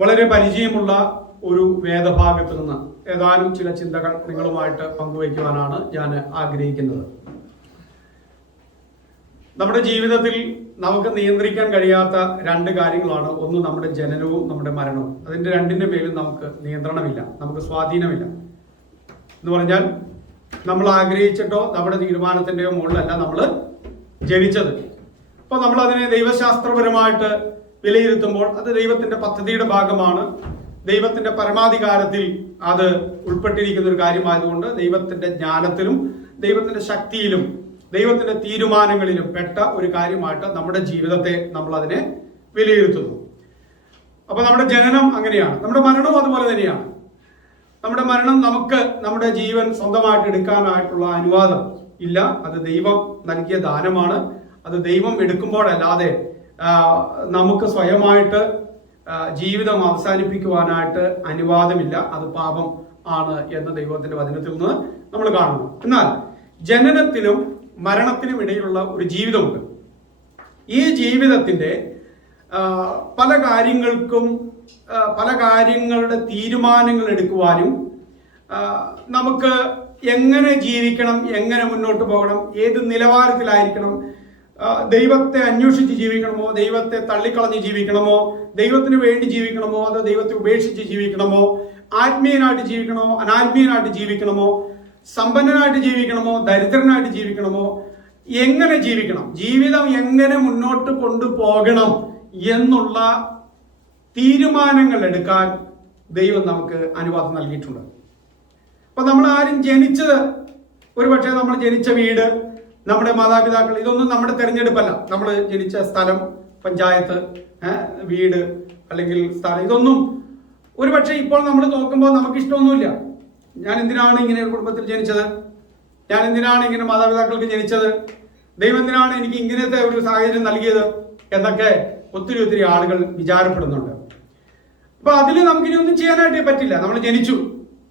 വളരെ പരിചയമുള്ള ഒരു വേദഭാഗത്ത് നിന്ന് ഏതാനും ചില ചിന്തകൾ നിങ്ങളുമായിട്ട് പങ്കുവയ്ക്കുവാനാണ് ഞാൻ ആഗ്രഹിക്കുന്നത്. നമ്മുടെ ജീവിതത്തിൽ നമുക്ക് നിയന്ത്രിക്കാൻ കഴിയാത്ത രണ്ട് കാര്യങ്ങളാണ്. ഒന്ന് നമ്മുടെ ജനനവും നമ്മുടെ മരണവും. അതിന്റെ രണ്ടിന്റെ മേലും നമുക്ക് നിയന്ത്രണമില്ല, നമുക്ക് സ്വാധീനമില്ല. എന്ന് പറഞ്ഞാൽ നമ്മൾ ആഗ്രഹിച്ചിട്ടോ നമ്മുടെ തീരുമാനത്തിന്റെയോ മുകളിലല്ല നമ്മൾ ജനിച്ചത്. അപ്പൊ നമ്മൾ അതിനെ ദൈവശാസ്ത്രപരമായിട്ട് വിലയിരുത്തുമ്പോൾ അത് ദൈവത്തിന്റെ പദ്ധതിയുടെ ഭാഗമാണ്. ദൈവത്തിന്റെ പരമാധികാരത്തിൽ അത് ഉൾപ്പെട്ടിരിക്കുന്ന ഒരു കാര്യമായതുകൊണ്ട് ദൈവത്തിന്റെ ജ്ഞാനത്തിലും ദൈവത്തിന്റെ ശക്തിയിലും ദൈവത്തിന്റെ തീരുമാനങ്ങളിലും പെട്ട ഒരു കാര്യമായിട്ട് നമ്മുടെ ജീവിതത്തെ നമ്മൾ അതിനെ വിലയിരുത്തുന്നു. അപ്പൊ നമ്മുടെ ജനനം അങ്ങനെയാണ്, നമ്മുടെ മരണവും അതുപോലെ തന്നെയാണ്. നമ്മുടെ മരണം നമുക്ക് നമ്മുടെ ജീവൻ സ്വന്തമായിട്ട് എടുക്കാനായിട്ടുള്ള അനുവാദം ഇല്ല. അത് ദൈവം നൽകിയ ദാനമാണ്. അത് ദൈവം എടുക്കുമ്പോഴല്ലാതെ നമുക്ക് സ്വയമായിട്ട് ജീവിതം അവസാനിപ്പിക്കുവാനായിട്ട് അനുവാദമില്ല. അത് പാപം ആണ് എന്ന് ദൈവത്തിന്റെ വചനത്തിൽ നിന്ന് നമ്മൾ കാണുന്നു. എന്നാൽ ജനനത്തിനും മരണത്തിനും ഇടയിലുള്ള ഒരു ജീവിതമുണ്ട്. ഈ ജീവിതത്തിന്റെ പല കാര്യങ്ങൾക്കും പല കാര്യങ്ങളുടെ തീരുമാനങ്ങൾ എടുക്കുവാനും നമുക്ക് എങ്ങനെ ജീവിക്കണം, എങ്ങനെ മുന്നോട്ട് പോകണം, ഏത് നിലവാരത്തിലായിരിക്കണം, ദൈവത്തെ അന്വേഷിച്ച് ജീവിക്കണമോ, ദൈവത്തെ തള്ളിക്കളഞ്ഞ് ജീവിക്കണമോ, ദൈവത്തിന് വേണ്ടി ജീവിക്കണമോ, അതോ ദൈവത്തെ ഉപേക്ഷിച്ച് ജീവിക്കണമോ, ആത്മീയനായിട്ട് ജീവിക്കണമോ, അനാത്മീയനായിട്ട് ജീവിക്കണമോ, സമ്പന്നനായിട്ട് ജീവിക്കണമോ, ദരിദ്രനായിട്ട് ജീവിക്കണമോ, എങ്ങനെ ജീവിക്കണം, ജീവിതം എങ്ങനെ മുന്നോട്ട് കൊണ്ടുപോകണം എന്നുള്ള തീരുമാനങ്ങൾ എടുക്കാൻ ദൈവം നമുക്ക് അനുവാദം നൽകിയിട്ടുണ്ട്. അപ്പൊ നമ്മൾ ആരും ജനിച്ചത്, ഒരുപക്ഷെ നമ്മൾ ജനിച്ച വീട്, നമ്മുടെ മാതാപിതാക്കൾ, ഇതൊന്നും നമ്മുടെ തെരഞ്ഞെടുപ്പല്ല. നമ്മൾ ജനിച്ച സ്ഥലം, പഞ്ചായത്ത്, വീട് അല്ലെങ്കിൽ സ്ഥലം, ഇതൊന്നും ഒരുപക്ഷെ ഇപ്പോൾ നമ്മൾ നോക്കുമ്പോൾ നമുക്ക് ഇഷ്ടമൊന്നുമില്ല. ഞാൻ എന്തിനാണ് ഇങ്ങനെ ഒരു കുടുംബത്തിൽ ജനിച്ചത്, ഞാൻ എന്തിനാണ് ഇങ്ങനെ മാതാപിതാക്കൾക്ക് ജനിച്ചത്, ദൈവം എന്തിനാണ് എനിക്ക് ഇങ്ങനത്തെ ഒരു സാഹചര്യം നൽകിയത് എന്നൊക്കെ ഒത്തിരി ആളുകൾ വിചാരപ്പെടുന്നുണ്ട്. അപ്പൊ അതിൽ നമുക്കിനി ഒന്നും ചെയ്യാനായിട്ട് പറ്റില്ല. നമ്മൾ ജനിച്ചു,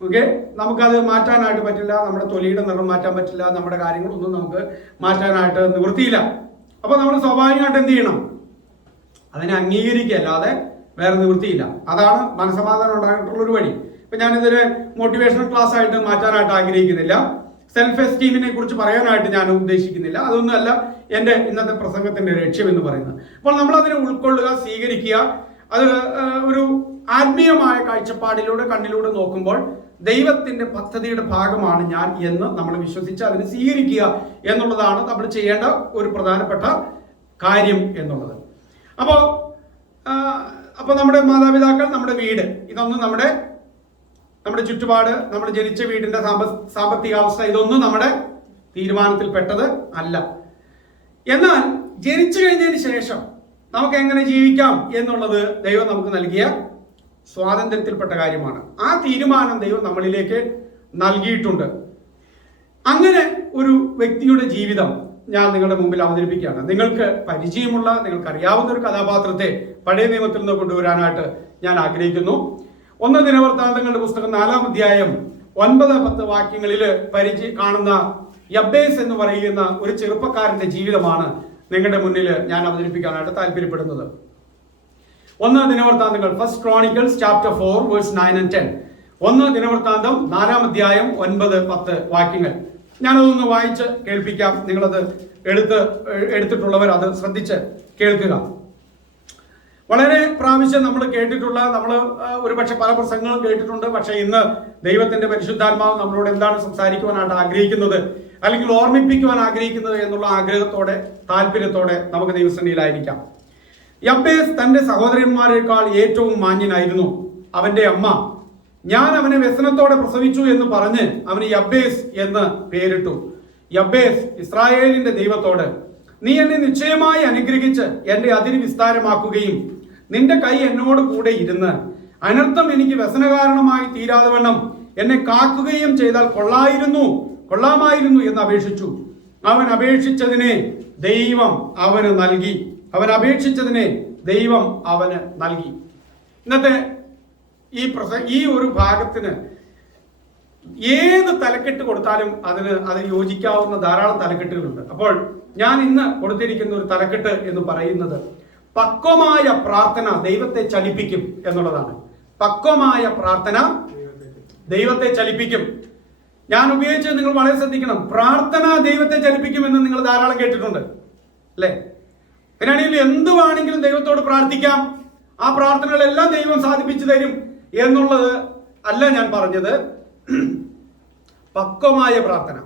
ഓക്കെ, നമുക്കത് മാറ്റാനായിട്ട് പറ്റില്ല. നമ്മുടെ തൊലിയുടെ നിറം മാറ്റാൻ പറ്റില്ല, നമ്മുടെ കാര്യങ്ങളൊന്നും നമുക്ക് മാറ്റാനായിട്ട് നിവൃത്തിയില്ല. അപ്പൊ നമ്മൾ സ്വാഭാവികമായിട്ട് എന്ത് ചെയ്യണം, അതിനെ അംഗീകരിക്കുക, അല്ലാതെ വേറെ നിവൃത്തിയില്ല. അതാണ് മനസ്സമാധാനം ഉണ്ടായിട്ടുള്ള ഒരു വഴി. ഇപ്പൊ ഞാനിതൊരു മോട്ടിവേഷണൽ ക്ലാസ് ആയിട്ട് മാറ്റാനായിട്ട് ആഗ്രഹിക്കുന്നില്ല, സെൽഫ് എസ്റ്റീമിനെ കുറിച്ച് പറയാനായിട്ട് ഞാൻ ഉദ്ദേശിക്കുന്നില്ല. അതൊന്നുമല്ല എൻ്റെ ഇന്നത്തെ പ്രസംഗത്തിന്റെ ലക്ഷ്യം എന്ന് പറയുന്നത്. അപ്പോൾ നമ്മൾ അതിനെ ഉൾക്കൊള്ളുക, സ്വീകരിക്കുക. അത് ഒരു ആത്മീയമായ കാഴ്ചപ്പാടിലൂടെ, കണ്ണിലൂടെ നോക്കുമ്പോൾ ദൈവത്തിന്റെ പദ്ധതിയുടെ ഭാഗമാണ് ഞാൻ എന്ന് നമ്മൾ വിശ്വസിച്ച് അതിനെ സ്വീകരിക്കുക എന്നുള്ളതാണ് നമ്മൾ ചെയ്യേണ്ട ഒരു പ്രധാനപ്പെട്ട കാര്യം എന്നുള്ളത്. അപ്പോൾ നമ്മുടെ മാതാപിതാക്കൾ, നമ്മുടെ വീട്, ഇതൊന്നും നമ്മുടെ ചുറ്റുപാട്, നമ്മൾ ജനിച്ച വീടിന്റെ സാമ്പത്തികാവസ്ഥ, ഇതൊന്നും നമ്മുടെ തീരുമാനത്തിൽപ്പെട്ടത് അല്ല. എന്നാൽ ജനിച്ചു കഴിഞ്ഞതിന് ശേഷം നമുക്ക് എങ്ങനെ ജീവിക്കാം എന്നുള്ളത് ദൈവം നമുക്ക് നൽകിയ സ്വാതന്ത്ര്യത്തിൽപ്പെട്ട കാര്യമാണ്. ആ തീരുമാനം ദൈവം നമ്മളിലേക്ക് നൽകിയിട്ടുണ്ട്. അങ്ങനെ ഒരു വ്യക്തിയുടെ ജീവിതം ഞാൻ നിങ്ങളുടെ മുമ്പിൽ അവതരിപ്പിക്കുകയാണ്. നിങ്ങൾക്ക് പരിചയമുള്ള, നിങ്ങൾക്ക് അറിയാവുന്ന ഒരു കഥാപാത്രത്തെ പഴയ നിയമത്തിൽ നിന്ന് കൊണ്ടുവരാനായിട്ട് ഞാൻ ആഗ്രഹിക്കുന്നു. 1 ദിനവൃത്താന്തങ്ങളുടെ പുസ്തകം 4-ാം അധ്യായം 9-10 വാക്യങ്ങളിൽ കാണുന്ന യബ്ബേസ് എന്ന് പറയുന്ന ഒരു ചെറുപ്പക്കാരന്റെ ജീവിതമാണ് നിങ്ങളുടെ മുന്നിൽ ഞാൻ അവതരിപ്പിക്കാനായിട്ട് താല്പര്യപ്പെടുന്നത്. 1 ദിനവൃത്താന്തങ്ങൾ, first chronicles chapter 4 verse 9 and 10. 1 ദിനവൃത്താന്തം 4-ാം അധ്യായം 9-10 വാക്യങ്ങൾ ഞാനതൊന്ന് വായിച്ച് കേൾപ്പിക്കാം. നിങ്ങളത് എടുത്തിട്ടുള്ളവർ അത് ശ്രദ്ധിച്ച് കേൾക്കുക. വളരെ പ്രാവശ്യം നമ്മൾ കേട്ടിട്ടുള്ള, നമ്മൾ ഒരുപക്ഷെ പല പ്രസംഗങ്ങളും കേട്ടിട്ടുണ്ട്. പക്ഷെ ഇന്ന് ദൈവത്തിന്റെ പരിശുദ്ധാത്മാവ് നമ്മളോട് എന്താണ് സംസാരിക്കുവാനായിട്ട് ആഗ്രഹിക്കുന്നത്, അല്ലെങ്കിൽ ഓർമ്മിപ്പിക്കുവാൻ ആഗ്രഹിക്കുന്നത് എന്നുള്ള ആഗ്രഹത്തോടെ, താല്പര്യത്തോടെ നമുക്ക് ദൈവസന്നിധിയിലായിരിക്കാം. യബ്ബേസ് തന്റെ സഹോദരന്മാരെക്കാൾ ഏറ്റവും മാന്യനായിരുന്നു. അവന്റെ അമ്മ, ഞാൻ അവനെ വ്യസനത്തോടെ പ്രസവിച്ചു എന്ന് പറഞ്ഞ് അവന് യബ്ബേസ് എന്ന് പേരിട്ടു. യബ്ബേസ് ഇസ്രായേലിന്റെ ദൈവത്തോട്, നീ എന്നെ നിശ്ചയമായി അനുഗ്രഹിച്ച് എന്റെ അതിര് വിസ്താരമാക്കുകയും നിന്റെ കൈ എന്നോട് കൂടെ ഇരുന്ന് അനർത്ഥം എനിക്ക് വ്യസനകാരണമായി തീരാതെ വണ്ണം എന്നെ കാക്കുകയും ചെയ്താൽ കൊള്ളാമായിരുന്നു എന്ന് അപേക്ഷിച്ചു. അവൻ അപേക്ഷിച്ചതിനെ ദൈവം അവന് നൽകി. ഇന്നത്തെ ഈ ഒരു ഭാഗത്തിന് ഏത് തലക്കെട്ട് കൊടുത്താലും അതിന് യോജിക്കാവുന്ന ധാരാളം തലക്കെട്ടുകളുണ്ട്. അപ്പോൾ ഞാൻ ഇന്ന് കൊടുത്തിരിക്കുന്ന ഒരു തലക്കെട്ട് എന്ന് പറയുന്നത് പക്വമായ പ്രാർത്ഥന ദൈവത്തെ ചലിപ്പിക്കും എന്നുള്ളതാണ്. പക്വമായ പ്രാർത്ഥന ദൈവത്തെ ചലിപ്പിക്കും. ഞാൻ ഉപയോഗിച്ചത് നിങ്ങൾ വളരെ ശ്രദ്ധിക്കണം. പ്രാർത്ഥന ദൈവത്തെ ചലിപ്പിക്കുമെന്ന് നിങ്ങൾ ധാരാളം കേട്ടിട്ടുണ്ട് അല്ലേ? അങ്ങനെയാണെങ്കിൽ എന്തുവാണെങ്കിലും ദൈവത്തോട് പ്രാർത്ഥിക്കാം, ആ പ്രാർത്ഥനകളെല്ലാം ദൈവം സാധിപ്പിച്ചു തരും എന്നുള്ളത് അല്ല ഞാൻ പറഞ്ഞത്. പക്വമായ പ്രാർത്ഥന.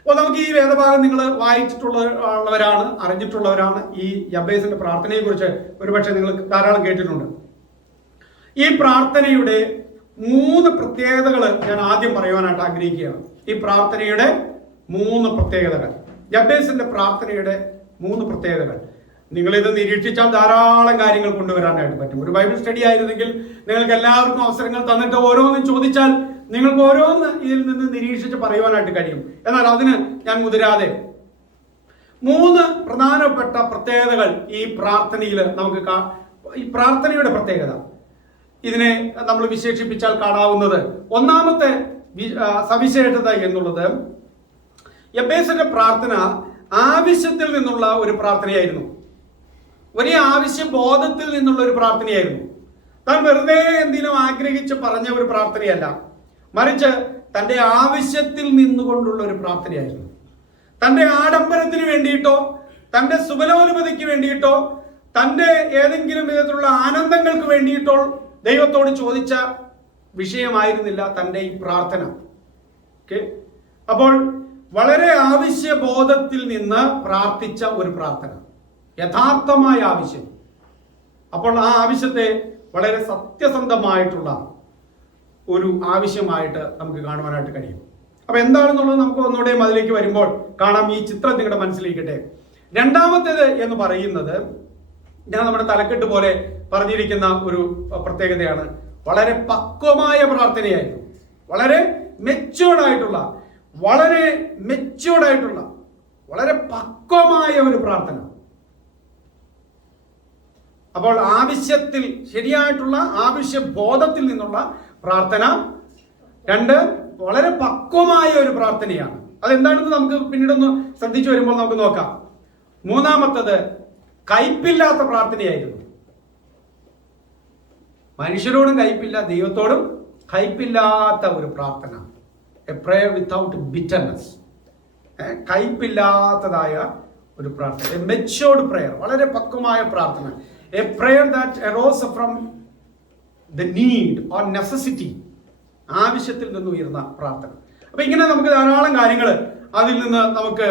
അപ്പോൾ നമുക്ക് ഈ വേദഭാഗം നിങ്ങൾ വായിച്ചിട്ടുള്ളവരാണ്, അറിഞ്ഞിട്ടുള്ളവരാണ്. ഈ യബ്ബേസിന്റെ പ്രാർത്ഥനയെ കുറിച്ച് ഒരുപക്ഷെ നിങ്ങൾ ധാരാളം കേട്ടിട്ടുണ്ട്. ഈ പ്രാർത്ഥനയുടെ 3 പ്രത്യേകതകൾ ഞാൻ ആദ്യം പറയുവാനായിട്ട് ആഗ്രഹിക്കുകയാണ്. ഈ പ്രാർത്ഥനയുടെ 3 പ്രത്യേകതകൾ, യബ്ബേസിന്റെ പ്രാർത്ഥനയുടെ 3 പ്രത്യേകതകൾ. നിങ്ങളിത് നിരീക്ഷിച്ചാൽ ധാരാളം കാര്യങ്ങൾ കൊണ്ടുവരാനായിട്ട് പറ്റും. ഒരു ബൈബിൾ സ്റ്റഡി ആയിരുന്നെങ്കിൽ നിങ്ങൾക്ക് എല്ലാവർക്കും അവസരങ്ങൾ തന്നിട്ട് ഓരോന്നും ചോദിച്ചാൽ നിങ്ങൾക്ക് ഓരോന്ന് ഇതിൽ നിന്ന് നിരീക്ഷിച്ച് പറയുവാനായിട്ട് കഴിയും. എന്നാൽ അതിന് ഞാൻ മുതിരാതെ 3 പ്രധാനപ്പെട്ട പ്രത്യേകതകൾ ഈ പ്രാർത്ഥനയിൽ നമുക്ക് ഈ പ്രാർത്ഥനയുടെ പ്രത്യേകത ഇതിനെ നമ്മൾ വിശേഷിപ്പിച്ചാൽ കാണാവുന്നത്, ഒന്നാമത്തെ സവിശേഷത എന്നുള്ളത് യബ്ബേസിന്റെ പ്രാർത്ഥന ആവശ്യത്തിൽ നിന്നുള്ള ഒരു പ്രാർത്ഥനയായിരുന്നു. വലിയ ആവശ്യബോധത്തിൽ നിന്നുള്ള ഒരു പ്രാർത്ഥനയായിരുന്നു. താൻ വെറുതെ എന്തെങ്കിലും ആഗ്രഹിച്ച് പറഞ്ഞ ഒരു പ്രാർത്ഥനയല്ല, മറിച്ച് തൻ്റെ ആവശ്യത്തിൽ നിന്നുകൊണ്ടുള്ള ഒരു പ്രാർത്ഥനയായിരുന്നു. തൻ്റെ ആഡംബരത്തിന് വേണ്ടിയിട്ടോ തൻ്റെ സുബലോലുപതയ്ക്ക് വേണ്ടിയിട്ടോ തൻ്റെ ഏതെങ്കിലും വിധത്തിലുള്ള ആനന്ദങ്ങൾക്ക് വേണ്ടിയിട്ടോ ദൈവത്തോട് ചോദിച്ച വിഷയമായിരുന്നില്ല തൻ്റെ ഈ പ്രാർത്ഥന. ഓക്കെ, അപ്പോൾ വളരെ ആവശ്യബോധത്തിൽ നിന്ന് പ്രാർത്ഥിച്ച ഒരു പ്രാർത്ഥന, യഥാർത്ഥമായ ആവശ്യം. അപ്പോൾ ആ ആവശ്യത്തെ വളരെ സത്യസന്ധമായിട്ടുള്ള ഒരു ആവശ്യമായിട്ട് നമുക്ക് കാണുവാനായിട്ട് കഴിയും. അപ്പൊ എന്താണെന്നുള്ളത് നമുക്ക് ഒന്നുകൂടെ അതിലേക്ക് വരുമ്പോൾ കാണാം. ഈ ചിത്രം നിങ്ങളുടെ മനസ്സിലിരിക്കട്ടെ. രണ്ടാമത്തേത് എന്ന് പറയുന്നത് ഞാൻ നമ്മുടെ തലക്കെട്ട് പോലെ പറഞ്ഞിരിക്കുന്ന ഒരു പ്രത്യേകതയാണ്. വളരെ പക്വമായ പ്രാർത്ഥനയായിരുന്നു. വളരെ മെച്യൂർഡായിട്ടുള്ള വളരെ പക്വമായ ഒരു പ്രാർത്ഥന. അപ്പോൾ ആവശ്യത്തിൽ, ശരിയായിട്ടുള്ള ആവശ്യബോധത്തിൽ നിന്നുള്ള പ്രാർത്ഥന. 2, വളരെ പക്വമായ ഒരു പ്രാർത്ഥനയാണ്. അതെന്താണെന്ന് നമുക്ക് പിന്നീടൊന്ന് ശ്രദ്ധിച്ചു വരുമ്പോൾ നമുക്ക് നോക്കാം. 3, കയ്പില്ലാത്ത പ്രാർത്ഥനയായിരുന്നു. മനുഷ്യരോടും കയ്പില്ല, ദൈവത്തോടും കയ്പില്ലാത്ത ഒരു പ്രാർത്ഥന. A prayer without bitterness. കയ്പില്ലാത്തതായ ഒരു പ്രാർത്ഥന. എ മെച്യൂർഡ് പ്രയർ, വളരെ പക്വമായ പ്രാർത്ഥന. A prayer that arose from the need or necessity, ആവശ്യത്തിൽ നിന്ന് ഉയർന്ന പ്രാർത്ഥന. അപ്പൊ ഇങ്ങനെ നമുക്ക് ധാരാളം കാര്യങ്ങൾ അതിൽ നിന്ന് നമുക്ക്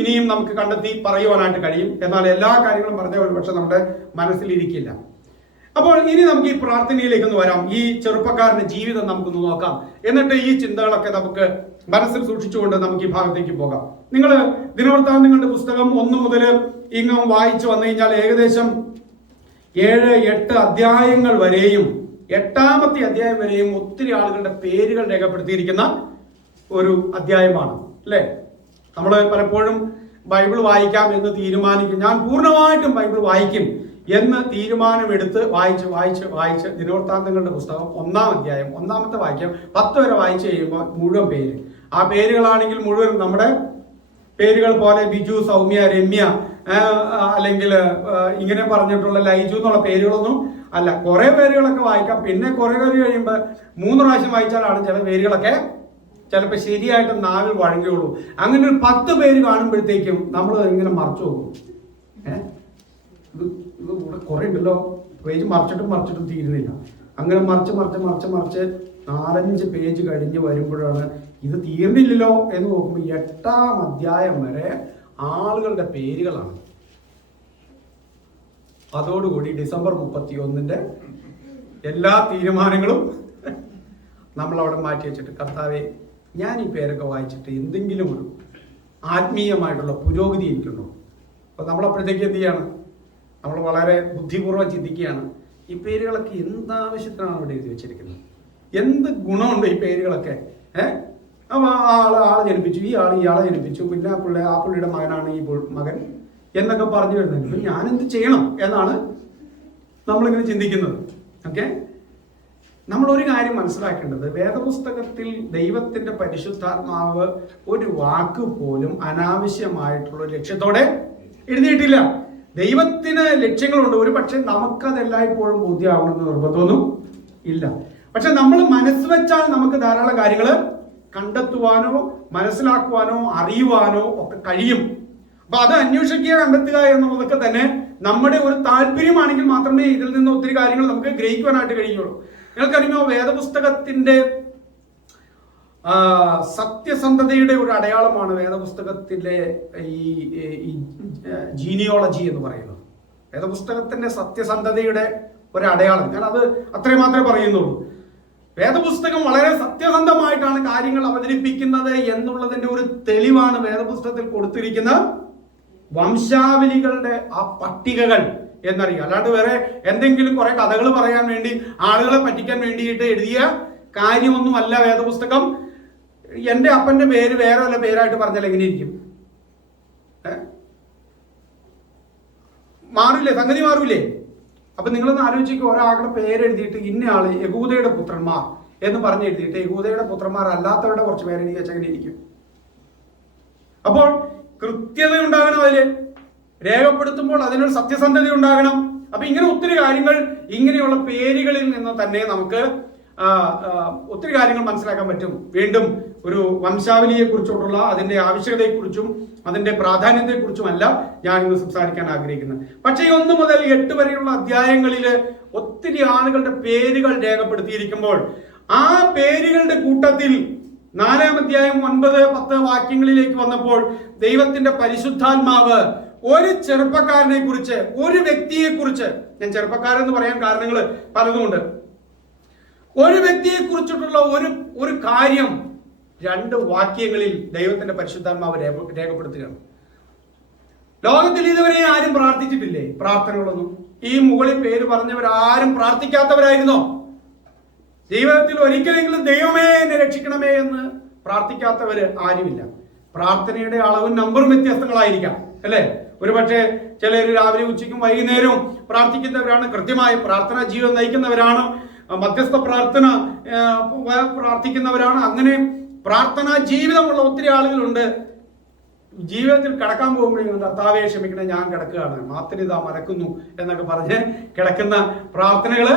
ഇനിയും നമുക്ക് കണ്ടെത്തി പറയുവാനായിട്ട് കഴിയും. എന്നാൽ എല്ലാ കാര്യങ്ങളും പറഞ്ഞ ഒരു പക്ഷെ നമ്മുടെ മനസ്സിലിരിക്കില്ല. അപ്പോൾ ഇനി നമുക്ക് ഈ പ്രാർത്ഥനയിലേക്ക് ഒന്ന് വരാം. ഈ ചെറുപ്പക്കാരന്റെ ജീവിതം നമുക്കൊന്ന് നോക്കാം. എന്നിട്ട് ഈ ചിന്തകളൊക്കെ നമുക്ക് മനസ്സിൽ സൂക്ഷിച്ചുകൊണ്ട് നമുക്ക് ഈ ഭാഗത്തേക്ക് പോകാം. നിങ്ങൾ ദിനവൃത്താന്തങ്ങളുടെ പുസ്തകം 1 മുതൽ ഇങ്ങ് വായിച്ചു വന്നു കഴിഞ്ഞാൽ ഏകദേശം 7-8 അധ്യായങ്ങൾ വരെയും 8ാമത്തെ അധ്യായം വരെയും ഒത്തിരി ആളുകളുടെ പേരുകൾ രേഖപ്പെടുത്തിയിരിക്കുന്ന ഒരു അധ്യായമാണ് അല്ലേ? നമ്മൾ പലപ്പോഴും ബൈബിൾ വായിക്കാം എന്ന് തീരുമാനിക്കും. ഞാൻ പൂർണ്ണമായിട്ടും ബൈബിൾ വായിക്കും എന്ന് തീരുമാനമെടുത്ത് വായിച്ച് ദിനവൃത്താന്തങ്ങളുടെ പുസ്തകം 1ാം അധ്യായം 1ാമത്തെ വാക്യം 10 വരെ വായിച്ചു കഴിയുമ്പോൾ മുഴുവൻ പേര്, ആ പേരുകളാണെങ്കിൽ മുഴുവൻ നമ്മുടെ പേരുകൾ പോലെ ബിജു, സൗമ്യ, രമ്യ, അല്ലെങ്കിൽ ഇങ്ങനെ പറഞ്ഞിട്ടുള്ള ലൈജു എന്നുള്ള പേരുകളൊന്നും അല്ല. കുറെ പേരുകളൊക്കെ വായിക്കാം. പിന്നെ കുറെ പേര് കഴിയുമ്പോൾ 3 പ്രാവശ്യം വായിച്ചാലാണ് ചില പേരുകളൊക്കെ ചിലപ്പോൾ ശരിയായിട്ട് നാവിൽ വഴങ്ങുകയുള്ളൂ. അങ്ങനെ ഒരു 10 പേര് കാണുമ്പോഴത്തേക്കും നമ്മൾ ഇങ്ങനെ മറച്ചു പോകും. ഇത് ഇവിടെ കുറെ ഉണ്ടല്ലോ, പേജ് മറിച്ചിട്ടും തീരുന്നില്ല. അങ്ങനെ മറിച്ച് 4-5 പേജ് കഴിഞ്ഞ് വരുമ്പോഴാണ് ഇത് തീർന്നില്ലല്ലോ എന്ന് നോക്കുമ്പോൾ 8ാം അധ്യായം വരെ ആളുകളുടെ പേരുകളാണ്. അതോടുകൂടി ഡിസംബർ 31 എല്ലാ തീരുമാനങ്ങളും നമ്മളവിടെ മാറ്റി വെച്ചിട്ട്, കർത്താവെ ഞാൻ ഈ പേരൊക്കെ വായിച്ചിട്ട് എന്തെങ്കിലും ഒരു ആത്മീയമായിട്ടുള്ള പുരോഗതി എനിക്കുണ്ടോ? അപ്പോൾ നമ്മളപ്പോഴത്തേക്ക് എന്ത് ചെയ്യാണ്? നമ്മൾ വളരെ ബുദ്ധിപൂർവ്വം ചിന്തിക്കുകയാണ്, ഈ പേരുകളൊക്കെ എന്താവശ്യത്തിനാണ് ഇവിടെ എഴുതി വെച്ചിരിക്കുന്നത്, എന്ത് ഗുണമുണ്ട് ഈ പേരുകളൊക്കെ? അപ്പോൾ ആളെ ജനിപ്പിച്ചു, ഇയാളെ ജനിപ്പിച്ചു, പിന്നെ ആ പുള്ളിയുടെ മകനാണ് ഈ മകൻ എന്നൊക്കെ പറഞ്ഞു വരുന്നത്. ഇപ്പം ഞാനെന്ത് ചെയ്യണം എന്നാണ് നമ്മളിങ്ങനെ ചിന്തിക്കുന്നത്. ഓക്കെ, നമ്മളൊരു കാര്യം മനസ്സിലാക്കേണ്ടത്, വേദപുസ്തകത്തിൽ ദൈവത്തിൻ്റെ പരിശുദ്ധാത്മാവ് ഒരു വാക്ക് പോലും അനാവശ്യമായിട്ടുള്ള ലക്ഷ്യത്തോടെ എഴുതിയിട്ടില്ല. ദൈവത്തിന് ലക്ഷ്യങ്ങളുണ്ട്. ഒരു പക്ഷെ നമുക്കത് എല്ലായ്പ്പോഴും ബോധ്യമാവണമെന്ന് നിർബന്ധമൊന്നും ഇല്ല. പക്ഷെ നമ്മൾ മനസ്സ് വെച്ചാൽ നമുക്ക് ധാരാളം കാര്യങ്ങൾ കണ്ടെത്തുവാനോ മനസ്സിലാക്കുവാനോ അറിയുവാനോ ഒക്കെ കഴിയും. അപ്പൊ അത് അന്വേഷിക്കുക, കണ്ടെത്തുക എന്നുള്ളതൊക്കെ തന്നെ നമ്മുടെ ഒരു താല്പര്യമാണെങ്കിൽ മാത്രമേ ഇതിൽ നിന്ന് ഒത്തിരി കാര്യങ്ങൾ നമുക്ക് ഗ്രഹിക്കുവാനായിട്ട് കഴിയുള്ളൂ. നിങ്ങൾക്കറിയുമോ, വേദപുസ്തകത്തിന്റെ സത്യസന്ധതയുടെ ഒരു അടയാളമാണ് വേദപുസ്തകത്തിലെ ഈ ജീനിയോളജി എന്ന് പറയുന്നത്. വേദപുസ്തകത്തിന്റെ സത്യസന്ധതയുടെ ഒരു അടയാളം, ഞാൻ അത് അത്രയും മാത്രമേ പറയുന്നുള്ളൂ. വേദപുസ്തകം വളരെ സത്യസന്ധമായിട്ടാണ് കാര്യങ്ങൾ അവതരിപ്പിക്കുന്നത് എന്നുള്ളതിന്റെ ഒരു തെളിവാണ് വേദപുസ്തകത്തിൽ കൊടുത്തിരിക്കുന്ന വംശാവലികളുടെ ആ പട്ടികകൾ എന്നറിയുക. അല്ലാണ്ട് വേറെ എന്തെങ്കിലും കുറെ കഥകൾ പറയാൻ വേണ്ടി, ആളുകളെ പറ്റിക്കാൻ വേണ്ടിയിട്ട് എഴുതിയ കാര്യമൊന്നും അല്ല വേദപുസ്തകം. എന്റെ അപ്പന്റെ പേര് വേറെ വല്ല പേരായിട്ട് പറഞ്ഞാൽ എങ്ങനെയിരിക്കും? മാറില്ലേ? സംഗതി മാറൂലേ? അപ്പൊ നിങ്ങളൊന്ന് ആലോചിക്കുക, ഒരാളുടെ പേരെഴുതിയിട്ട് ഇന്നയാള് യഹൂദയുടെ പുത്രന്മാർ എന്ന് പറഞ്ഞ് എഴുതിയിട്ട് യഹൂദയുടെ പുത്രന്മാർ അല്ലാത്തവരുടെ കുറച്ച് പേരെഴുതി വെച്ചാൽ എങ്ങനെ ഇരിക്കും? അപ്പോൾ കൃത്യത ഉണ്ടാകണം, അതില് രേഖപ്പെടുത്തുമ്പോൾ അതിനൊരു സത്യസന്ധത ഉണ്ടാകണം. അപ്പൊ ഇങ്ങനെ ഒത്തിരി കാര്യങ്ങൾ ഇങ്ങനെയുള്ള പേരുകളിൽ നിന്ന് തന്നെ നമുക്ക് ഒത്തിരി കാര്യങ്ങൾ മനസ്സിലാക്കാൻ പറ്റും. വീണ്ടും ഒരു വംശാവലിയെ കുറിച്ചുള്ള അതിന്റെ ആവശ്യകതയെക്കുറിച്ചും അതിന്റെ പ്രാധാന്യത്തെക്കുറിച്ചുമല്ല ഞാൻ ഇന്ന് സംസാരിക്കാൻ ആഗ്രഹിക്കുന്നത്. പക്ഷേ 1 മുതൽ 8 വരെയുള്ള അധ്യായങ്ങളിൽ ഒത്തിരി ആളുകളുടെ പേരുകൾ രേഖപ്പെടുത്തിയിരിക്കുമ്പോൾ ആ പേരുകളുടെ കൂട്ടത്തിൽ 4-ാം അധ്യായം 9-10 വാക്യങ്ങളിലേക്ക് വന്നപ്പോൾ ദൈവത്തിന്റെ പരിശുദ്ധാത്മാവ് ഒരു ചെറുപ്പക്കാരനെ കുറിച്ച്, ഒരു വ്യക്തിയെ കുറിച്ച്, ഞാൻ ചെറുപ്പക്കാരൻ എന്ന് പറയാൻ കാരണങ്ങൾ പലതുമുണ്ട്, ഒരു വ്യക്തിയെ കുറിച്ചിട്ടുള്ള ഒരു കാര്യം 2 വാക്യങ്ങളിൽ ദൈവത്തിന്റെ പരിശുദ്ധാത്മാവ് രേഖപ്പെടുത്തുകയാണ്. ലോകത്തിൽ ഇതുവരെ ആരും പ്രാർത്ഥിച്ചിട്ടില്ലേ പ്രാർത്ഥനകളൊന്നും? ഈ മുകളിൽ പേര് പറഞ്ഞവരാരും പ്രാർത്ഥിക്കാത്തവരായിരുന്നോ? ജീവിതത്തിൽ ഒരിക്കലെങ്കിലും ദൈവമേ എന്നെ രക്ഷിക്കണമേ എന്ന് പ്രാർത്ഥിക്കാത്തവര് ആരുമില്ല. പ്രാർത്ഥനയുടെ അളവും നമ്പറും വ്യത്യസ്തങ്ങളായിരിക്കാം, അല്ലെ? ഒരുപക്ഷെ ചിലർ രാവിലെ ഉച്ചയ്ക്കും വൈകുന്നേരവും പ്രാർത്ഥിക്കുന്നവരാണ്, കൃത്യമായി പ്രാർത്ഥനാ ജീവിതം നയിക്കുന്നവരാണ്, മധ്യസ്ഥ പ്രാർത്ഥന പ്രാർത്ഥിക്കുന്നവരാണ്. അങ്ങനെ പ്രാർത്ഥനാ ജീവിതമുള്ള ഒത്തിരി ആളുകളുണ്ട്. ജീവിതത്തിൽ കിടക്കാൻ പോകുമ്പോഴേക്കും കർത്താവേ ക്ഷമിക്കണേ ഞാൻ കിടക്കുകയാണ്, മാത്തിനിതാ മലക്കുന്നു എന്നൊക്കെ പറഞ്ഞ് കിടക്കുന്ന പ്രാർത്ഥനകള്,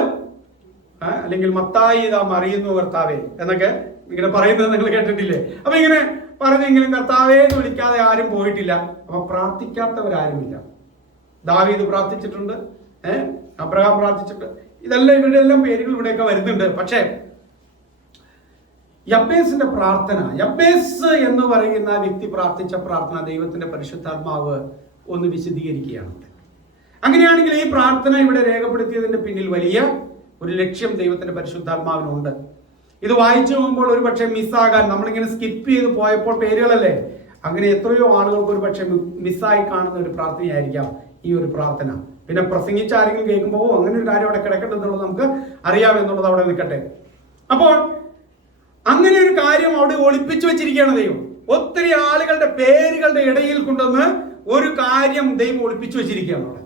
അല്ലെങ്കിൽ മത്തായി ഇതാ മറിയുന്നു കർത്താവേ എന്നൊക്കെ ഇങ്ങനെ പറയുന്നത് നിങ്ങൾ കേട്ടിട്ടില്ലേ? അപ്പൊ ഇങ്ങനെ പറഞ്ഞെങ്കിലും കർത്താവേ എന്ന് വിളിക്കാതെ ആരും പോയിട്ടില്ല. അപ്പൊ പ്രാർത്ഥിക്കാത്തവരാരുമില്ല. ദാവീദ് പ്രാർത്ഥിച്ചിട്ടുണ്ട്, അബ്രഹാം പ്രാർത്ഥിച്ചിട്ടുണ്ട്. ഇതെല്ലാം ഇവരുടെ എല്ലാം പേരുകൾ ഇവിടെയൊക്കെ വരുന്നുണ്ട്. പക്ഷേ യബ്ബേസിന്റെ പ്രാർത്ഥന, യബ്ബേസ് എന്ന് പറയുന്ന വ്യക്തി പ്രാർത്ഥിച്ച പ്രാർത്ഥന ദൈവത്തിന്റെ പരിശുദ്ധാത്മാവ് ഒന്ന് വിശദീകരിക്കുകയാണ്. അങ്ങനെയാണെങ്കിൽ ഈ പ്രാർത്ഥന ഇവിടെ രേഖപ്പെടുത്തിയതിന്റെ പിന്നിൽ വലിയ ഒരു ലക്ഷ്യം ദൈവത്തിന്റെ പരിശുദ്ധാത്മാവിനുണ്ട്. ഇത് വായിച്ചു പോകുമ്പോൾ ഒരു പക്ഷേ മിസ്സാകാൻ, നമ്മളിങ്ങനെ സ്കിപ്പ് ചെയ്ത് പോയപ്പോൾ പേരുകളല്ലേ, അങ്ങനെ എത്രയോ ആളുകൾക്ക് ഒരു പക്ഷേ മിസ്സായി കാണുന്ന ഒരു പ്രാർത്ഥനയായിരിക്കാം ഈ ഒരു പ്രാർത്ഥന. പിന്നെ പ്രസംഗിച്ച ആരെങ്കിലും കേൾക്കുമ്പോൾ അങ്ങനെ ഒരു കാര്യം അവിടെ കിടക്കട്ടെ എന്നുള്ളത് നമുക്ക് അറിയാമെന്നുള്ളത് അവിടെ നിൽക്കട്ടെ. അപ്പോൾ അങ്ങനെ ഒരു കാര്യം അവിടെ ഒളിപ്പിച്ചു വെച്ചിരിക്കുകയാണ് ദൈവം. ഒത്തിരി ആളുകളുടെ പേരുകളുടെ ഇടയിൽ കൊണ്ടുവന്ന് ഒരു കാര്യം ദൈവം ഒളിപ്പിച്ചു വെച്ചിരിക്കുകയാണ് അവിടെ.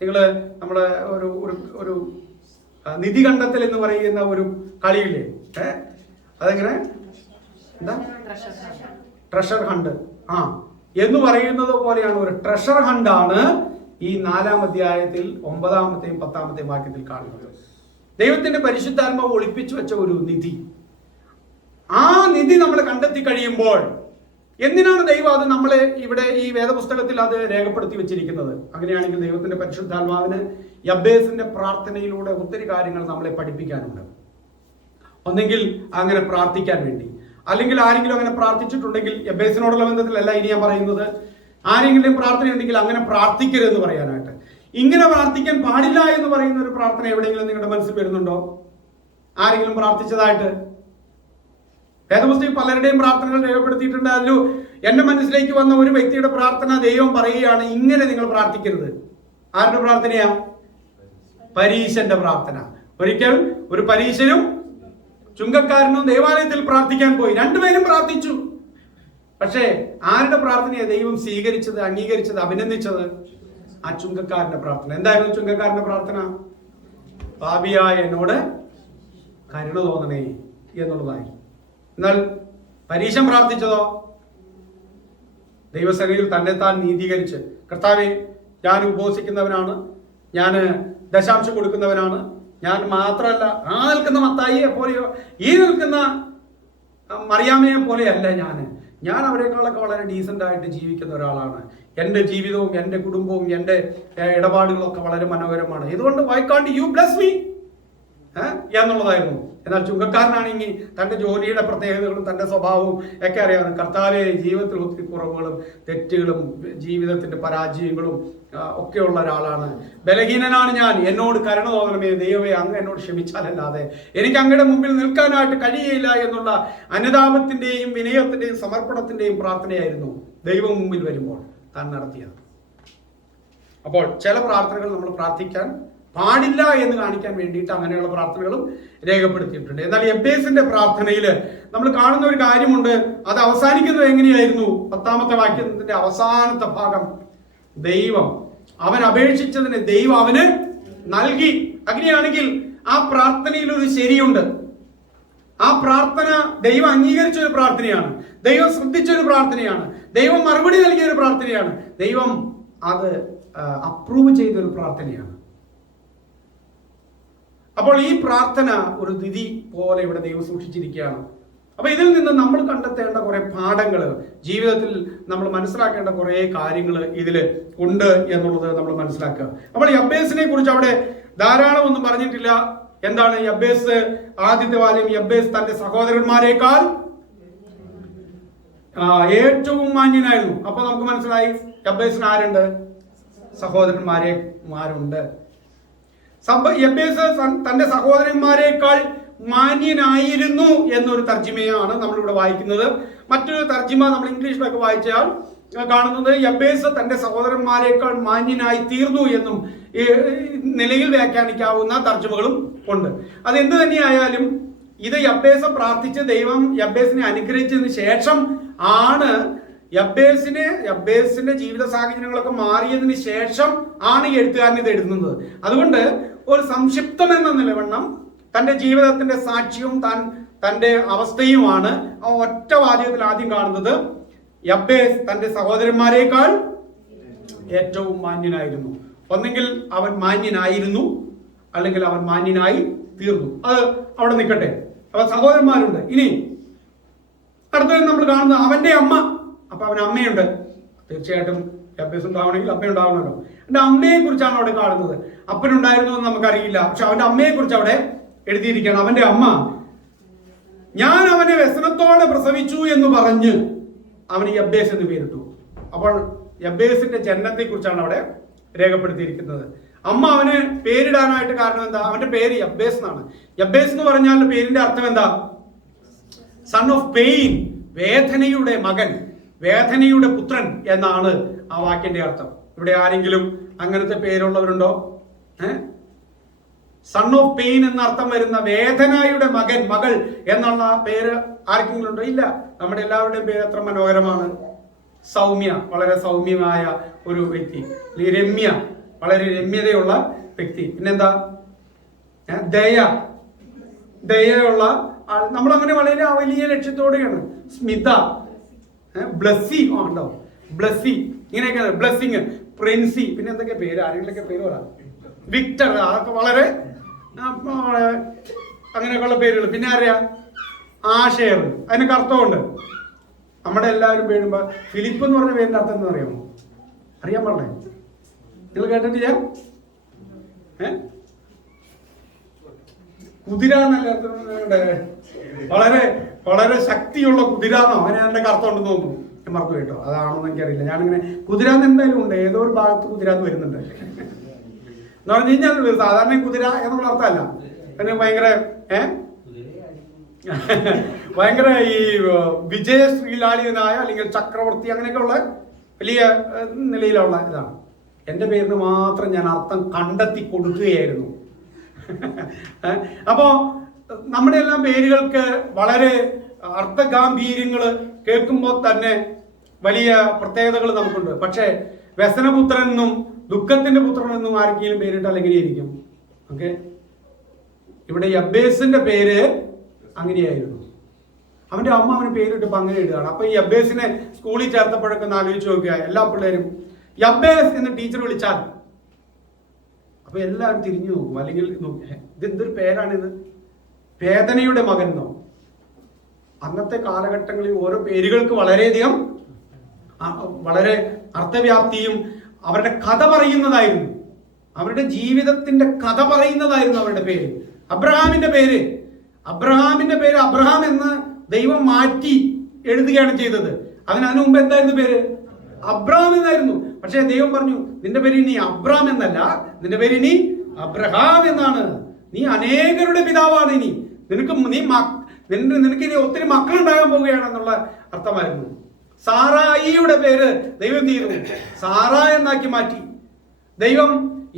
നിങ്ങള് നമ്മുടെ ഒരു നിധി കണ്ടെത്തൽ എന്ന് പറയുന്ന ഒരു കളിയില്ലേ, അതെങ്ങനെ, എന്താ, ട്രഷർ ഹണ്ട് എന്ന് പറയുന്നത് പോലെയാണ്. ഒരു ട്രഷർ ഹണ്ടാണ് ഈ 4-ാം അധ്യായത്തിൽ 9-ാമത്തെയും 10-ാമത്തെയും വാക്യത്തിൽ കാണുന്നത്. ദൈവത്തിന്റെ പരിശുദ്ധാത്മാവ് ഒളിപ്പിച്ചു വെച്ച ഒരു നിധി. ആ നിധി നമ്മൾ കണ്ടെത്തി കഴിയുമ്പോൾ എന്തിനാണ് ദൈവം അത് നമ്മളെ ഇവിടെ ഈ വേദപുസ്തകത്തിൽ അത് രേഖപ്പെടുത്തി വെച്ചിരിക്കുന്നത്? അങ്ങനെയാണെങ്കിൽ ദൈവത്തിന്റെ പരിശുദ്ധാത്മാവിന് യബ്ബേസിന്റെ പ്രാർത്ഥനയിലൂടെ ഒത്തിരി കാര്യങ്ങൾ നമ്മളെ പഠിപ്പിക്കാനുണ്ട്. ഒന്നെങ്കിൽ അങ്ങനെ പ്രാർത്ഥിക്കാൻ വേണ്ടി, അല്ലെങ്കിൽ ആരെങ്കിലും അങ്ങനെ പ്രാർത്ഥിച്ചിട്ടുണ്ടെങ്കിൽ, യബ്ബേസിനോടുള്ള ബന്ധത്തിലല്ല ഇനി ഞാൻ പറയുന്നത്, ആരെങ്കിലും പ്രാർത്ഥനയുണ്ടെങ്കിൽ അങ്ങനെ പ്രാർത്ഥിക്കരുതെന്ന് പറയാനായിട്ട്. ഇങ്ങനെ പ്രാർത്ഥിക്കാൻ പാടില്ല എന്ന് പറയുന്ന ഒരു പ്രാർത്ഥന എവിടെയെങ്കിലും നിങ്ങളുടെ മനസ്സിൽ വരുന്നുണ്ടോ? ആരെങ്കിലും പ്രാർത്ഥിച്ചതായിട്ട്? വേദപുസ്തകം പലരുടെയും പ്രാർത്ഥനകൾ രേഖപ്പെടുത്തിയിട്ടുണ്ട്. അതിൽ എന്റെ മനസ്സിലേക്ക് വന്ന ഒരു വ്യക്തിയുടെ പ്രാർത്ഥന ദൈവം പറയുകയാണ്, ഇങ്ങനെ നിങ്ങൾ പ്രാർത്ഥിക്കരുത്. ആരുടെ പ്രാർത്ഥനയാ? പരീശന്റെ പ്രാർത്ഥന. ഒരിക്കൽ ഒരു പരീശനും ചുങ്കക്കാരനും ദേവാലയത്തിൽ പ്രാർത്ഥിക്കാൻ പോയി. രണ്ടുപേരും പ്രാർത്ഥിച്ചു. പക്ഷേ ആരുടെ പ്രാർത്ഥനയെ ദൈവം സ്വീകരിച്ചത്, അംഗീകരിച്ചത്, അഭിനന്ദിച്ചത്? ആ ചുങ്കക്കാരന്റെ പ്രാർത്ഥന. എന്തായിരുന്നു ചുങ്കക്കാരന്റെ പ്രാർത്ഥന? പാപിയായ എന്നോട് കരുണ തോന്നണേ എന്നുള്ളതായി. എന്നാൽ പരീശൻ പ്രാർത്ഥിച്ചതോ? ദൈവസന്നിധിയിൽ തന്നെ താൻ നീതീകരിച്ച്, കർത്താവേ ഞാൻ ഉപവസിക്കുന്നവനാണ്, ഞാൻ ദശാംശം കൊടുക്കുന്നവനാണ്, ഞാൻ മാത്രമല്ല ആ നിൽക്കുന്ന മത്തായിയെ പോലെയോ ഈ നിൽക്കുന്ന മറിയാമയെ പോലെയല്ല ഞാൻ അവരെക്കാളൊക്കെ വളരെ ഡീസൻ്റ് ആയിട്ട് ജീവിക്കുന്ന ഒരാളാണ്. എൻ്റെ ജീവിതവും എൻ്റെ കുടുംബവും എൻ്റെ ഇടപാടുകളൊക്കെ വളരെ മനോഹരമാണ്. ഇതുകൊണ്ട് വൈ കാണ്ട് യു ബ്ലെസ് മീ എന്നുള്ളതായിരുന്നു. എന്നാൽ ചുങ്കക്കാരനാണെങ്കിൽ തൻ്റെ ജോലിയുടെ പ്രത്യേകതകളും തൻ്റെ സ്വഭാവവും ഒക്കെ അറിയാവുന്ന കർത്താവെ, ജീവിതത്തിൽ ഒത്തിരി കുറവുകളും തെറ്റുകളും ജീവിതത്തിൻ്റെ പരാജയങ്ങളും ഒക്കെയുള്ള ഒരാളാണ്. ബലഹീനനാണ് ഞാൻ, എന്നോട് കരുണ തോന്നണമേ ദൈവമേ, അങ്ങ് എന്നോട് ക്ഷമിച്ചാലല്ലാതെ എനിക്ക് അങ്ങയുടെ മുമ്പിൽ നിൽക്കാനായിട്ട് കഴിയില്ല എന്നുള്ള അനുതാപത്തിൻ്റെയും വിനയത്തിൻ്റെയും സമർപ്പണത്തിൻ്റെയും പ്രാർത്ഥനയായിരുന്നു ദൈവം മുമ്പിൽ വരുമ്പോൾ താൻ നടത്തിയത്. അപ്പോൾ ചില പ്രാർത്ഥനകൾ നമ്മൾ പ്രാർത്ഥിക്കാൻ പാടില്ല എന്ന് കാണിക്കാൻ വേണ്ടിയിട്ട് അങ്ങനെയുള്ള പ്രാർത്ഥനകളും രേഖപ്പെടുത്തിയിട്ടുണ്ട്. എന്നാൽ യബ്ബേസിന്റെ പ്രാർത്ഥനയിൽ നമ്മൾ കാണുന്ന ഒരു കാര്യമുണ്ട്. അത് അവസാനിക്കുന്നത് എങ്ങനെയായിരുന്നു? 10ാമത്തെ വാക്യത്തിന്റെ അവസാനത്തെ ഭാഗം, ദൈവം അവൻ അപേക്ഷിച്ചതിന് ദൈവം അവന് നൽകി. അങ്ങനെയാണെങ്കിൽ ആ പ്രാർത്ഥനയിൽ ഒരു ശരിയുണ്ട്. ആ പ്രാർത്ഥന ദൈവം അംഗീകരിച്ച ഒരു പ്രാർത്ഥനയാണ്, ദൈവം ശ്രദ്ധിച്ചൊരു പ്രാർത്ഥനയാണ്, ദൈവം മറുപടി നൽകിയ ഒരു പ്രാർത്ഥനയാണ്, ദൈവം അത് അപ്രൂവ് ചെയ്തൊരു പ്രാർത്ഥനയാണ്. അപ്പോൾ ഈ പ്രാർത്ഥന ഒരു നിധി പോലെ ഇവിടെ ദൈവം സൂക്ഷിച്ചിരിക്കുകയാണ്. അപ്പൊ ഇതിൽ നിന്ന് നമ്മൾ കണ്ടെത്തേണ്ട കുറെ പാഠങ്ങൾ, ജീവിതത്തിൽ നമ്മൾ മനസ്സിലാക്കേണ്ട കുറെ കാര്യങ്ങൾ ഇതിൽ ഉണ്ട് എന്നുള്ളത് നമ്മൾ മനസ്സിലാക്കുക. അപ്പോൾ യബ്ബേസിനെ കുറിച്ച് അവിടെ ധാരാളം ഒന്നും പറഞ്ഞിട്ടില്ല. എന്താണ് യബ്ബേസ്? ആദ്യത്തെ വാല്യം, യബ്ബേസ് തന്റെ സഹോദരന്മാരെക്കാൾ ഏറ്റവും മാന്യനായിരുന്നു. അപ്പൊ നമുക്ക് മനസ്സിലായി യബ്ബേസിന് ആരുണ്ട്? സഹോദരന്മാരുണ്ട്. യബ്ബേസ് തന്റെ സഹോദരന്മാരെക്കാൾ മാന്യനായിരുന്നു എന്നൊരു തർജിമയാണ് നമ്മളിവിടെ വായിക്കുന്നത്. മറ്റൊരു തർജിമ നമ്മൾ ഇംഗ്ലീഷിലൊക്കെ വായിച്ചാൽ കാണുന്നത് യബ്ബേസ് തന്റെ സഹോദരന്മാരെക്കാൾ മാന്യനായി തീർന്നു എന്നും ഈ നിലയിൽ വ്യാഖ്യാനിക്കാവുന്ന തർജിമകളും ഉണ്ട്. അതെന്ത് തന്നെയായാലും ഇത് യബ്ബേസ് പ്രാർത്ഥിച്ച് ദൈവം യബ്ബേസിനെ അനുഗ്രഹിച്ചതിന് ശേഷം ആണ് യബ്ബേസിന്റെ ജീവിത സാഹചര്യങ്ങളൊക്കെ മാറിയതിന് ശേഷം ആണ് എഴുത്തുകാരൻ ഇത് എഴുതുന്നത്. അതുകൊണ്ട് ഒരു സംക്ഷിപ്തം എന്ന നിലവണ്ണം തന്റെ ജീവിതത്തിന്റെ സാക്ഷ്യവും തന്റെ അവസ്ഥയുമാണ് ആ ഒറ്റ വാചകത്തിൽ ആദ്യം കാണുന്നത്. യബ്ബേസ് തന്റെ സഹോദരന്മാരെക്കാൾ ഏറ്റവും മാന്യനായിരുന്നു. ഒന്നെങ്കിൽ അവൻ മാന്യനായിരുന്നു, അല്ലെങ്കിൽ അവൻ മാന്യനായി തീർന്നു. അത് അവിടെ നിൽക്കട്ടെ. അപ്പൊ സഹോദരന്മാരുണ്ട്. ഇനി അടുത്തത് നമ്മൾ കാണുന്നത് അവന്റെ അമ്മ. അപ്പൊ അവൻ അമ്മയുണ്ട്. തീർച്ചയായിട്ടും യബ്ബേസ് ഉണ്ടാവണമെങ്കിൽ അമ്മയുണ്ടാവണമല്ലോ. അവന്റെ അമ്മയെ കുറിച്ചാണ് അവിടെ കാണുന്നത്. അപ്പനുണ്ടായിരുന്നു എന്ന് നമുക്കറിയില്ല, പക്ഷെ അവന്റെ അമ്മയെ കുറിച്ച് അവിടെ എഴുതിയിരിക്കുകയാണ്. അവന്റെ അമ്മ, ഞാൻ അവനെ വ്യസനത്തോടെ പ്രസവിച്ചു എന്ന് പറഞ്ഞ് അവന് യബ്ബേസ് എന്ന് പേരിട്ടു. അപ്പോൾ യബ്ബേസിന്റെ ജനനത്തെ കുറിച്ചാണ് അവിടെ രേഖപ്പെടുത്തിയിരിക്കുന്നത്. അമ്മ അവന് പേരിടാനായിട്ട് കാരണം എന്താ? അവന്റെ പേര് യബ്ബേസ് എന്നാണ്. യബ്ബേസ് എന്ന് പറഞ്ഞാൽ പേരിന്റെ അർത്ഥം എന്താ? സൺ ഓഫ് പെയിൻ, വേദനയുടെ മകൻ, വേദനയുടെ പുത്രൻ എന്നാണ് ആ വാക്കിന്റെ അർത്ഥം. ഇവിടെ ആരെങ്കിലും അങ്ങനത്തെ പേരുള്ളവരുണ്ടോ? സൺ ഓഫ് പെയിൻ എന്ന അർത്ഥം വരുന്ന വേദനയുടെ മകൻ, മകൾ എന്നുള്ള പേര് ആർക്കെങ്കിലും ഉണ്ടോ? ഇല്ല. നമ്മുടെ എല്ലാവരുടെയും പേര് എത്ര മനോഹരമാണ്. സൗമ്യ, വളരെ സൗമ്യമായ ഒരു വ്യക്തി. രമ്യ, വളരെ രമ്യതയുള്ള വ്യക്തി. പിന്നെന്താ? ദയുള്ള ആൾ. നമ്മൾ അങ്ങനെ വളരെ വലിയ ലക്ഷ്യത്തോടെയാണ്. സ്മിത, ബ്ലസ്സി, ഉണ്ടോ? ബ്ലസ്സി, ഇങ്ങനെയൊക്കെ. ബ്ലസ്സിങ്, പ്രിൻസി, പിന്നെ എന്തൊക്കെ പേര്, ആരെങ്കിലൊക്കെ പേര് പറയാം. വിക്ടർ, അതൊക്കെ വളരെ അങ്ങനെയൊക്കെയുള്ള പേരുകൾ. പിന്നെ അറിയാ? ആഷേർ, അതിനൊക്കെ അർത്ഥമുണ്ട്. നമ്മുടെ എല്ലാവരും പേരുമ്പോ ഫിലിപ്പ് എന്ന് പറഞ്ഞ പേരിന്റെ അർത്ഥം എന്താ അറിയാമോ? അറിയാൻ പാടില്ലേ? നിങ്ങൾ കേട്ടിട്ടില്ല? കുതിര എന്നല്ല അർത്ഥം. വളരെ വളരെ ശക്തിയുള്ള കുതിരാന്നോ അങ്ങനെ അതിന്റെ അർത്ഥം ഉണ്ടെന്ന് തോന്നുന്നു. ഞാൻ മറന്നു കേട്ടോ, അതാണോന്ന് എനിക്കറിയില്ല. ഞാനിങ്ങനെ കുതിരാന്ന് എന്തായാലും ഉണ്ട്, ഏതോ ഒരു ഭാഗത്ത് കുതിരാന്ന് വരുന്നുണ്ട് എന്ന് പറഞ്ഞു കഴിഞ്ഞാൽ സാധാരണ കുതിര എന്നുള്ള അർത്ഥമല്ല. പിന്നെ ഭയങ്കര ഈ വിജയ ശ്രീലാളിതനായ അല്ലെങ്കിൽ ചക്രവർത്തി അങ്ങനെയൊക്കെയുള്ള വലിയ നിലയിലുള്ള ഇതാണ്. എൻ്റെ പേരിന് മാത്രം ഞാൻ അർത്ഥം കണ്ടെത്തി കൊടുക്കുകയായിരുന്നു. അപ്പോ നമ്മുടെ എല്ലാം പേരുകൾക്ക് വളരെ അർത്ഥഗാംഭീര്യങ്ങൾ കേൾക്കുമ്പോൾ തന്നെ വലിയ പ്രത്യേകതകൾ നമുക്കുണ്ട്. പക്ഷേ വ്യസനപുത്രനെന്നും ദുഃഖത്തിന്റെ പുത്രനെന്നും ആർക്കെങ്കിലും പേരിട്ടാൽ എങ്ങനെയായിരിക്കും? ഓക്കെ, ഇവിടെ യബ്ബേസിന്റെ പേര് അങ്ങനെയായിരുന്നു. അവന്റെ അമ്മ അവന് പേരിട്ടപ്പോൾ അങ്ങനെ എഴുതുകയാണ്. അപ്പൊ ഈ യബ്ബേസിനെ സ്കൂളിൽ ചേർത്തപ്പോഴൊക്കെ ഒന്ന് ആലോചിച്ച് നോക്കുക. എല്ലാ പിള്ളേരും യബ്ബേസ് എന്ന് ടീച്ചർ വിളിച്ചാൽ അപ്പൊ എല്ലാവരും തിരിഞ്ഞു നോക്കും, അല്ലെങ്കിൽ ഇതെന്തൊരു പേരാണിത്, വേദനയുടെ മകൻ എന്നോ. അന്നത്തെ കാലഘട്ടങ്ങളിൽ ഓരോ പേരുകൾക്ക് വളരെയധികം വളരെ അർത്ഥവ്യാപ്തിയും അവരുടെ കഥ പറയുന്നതായിരുന്നു, അവരുടെ ജീവിതത്തിന്റെ കഥ പറയുന്നതായിരുന്നു അവരുടെ പേര്. അബ്രഹാമിന്റെ പേര് അബ്രഹാം എന്ന് ദൈവം മാറ്റി എഴുതുകയാണ് ചെയ്തത്. അതിനു മുമ്പ് എന്തായിരുന്നു പേര്? അബ്രഹാം എന്നായിരുന്നു. പക്ഷേ ദൈവം പറഞ്ഞു, നിന്റെ പേര് ഇനി അബ്രഹാം എന്നല്ല, നിന്റെ പേര് ഇനി അബ്രഹാം എന്നാണ്. നീ അനേകരുടെ പിതാവാണ്. ഇനി നിനക്ക് ഇനി ഒത്തിരി മക്കളുണ്ടാകാൻ പോവുകയാണെന്നുള്ള അർത്ഥമായിരുന്നു. സാറായിയുടെ പേര് ദൈവം തീർന്നു സാറ എന്നാക്കി മാറ്റി. ദൈവം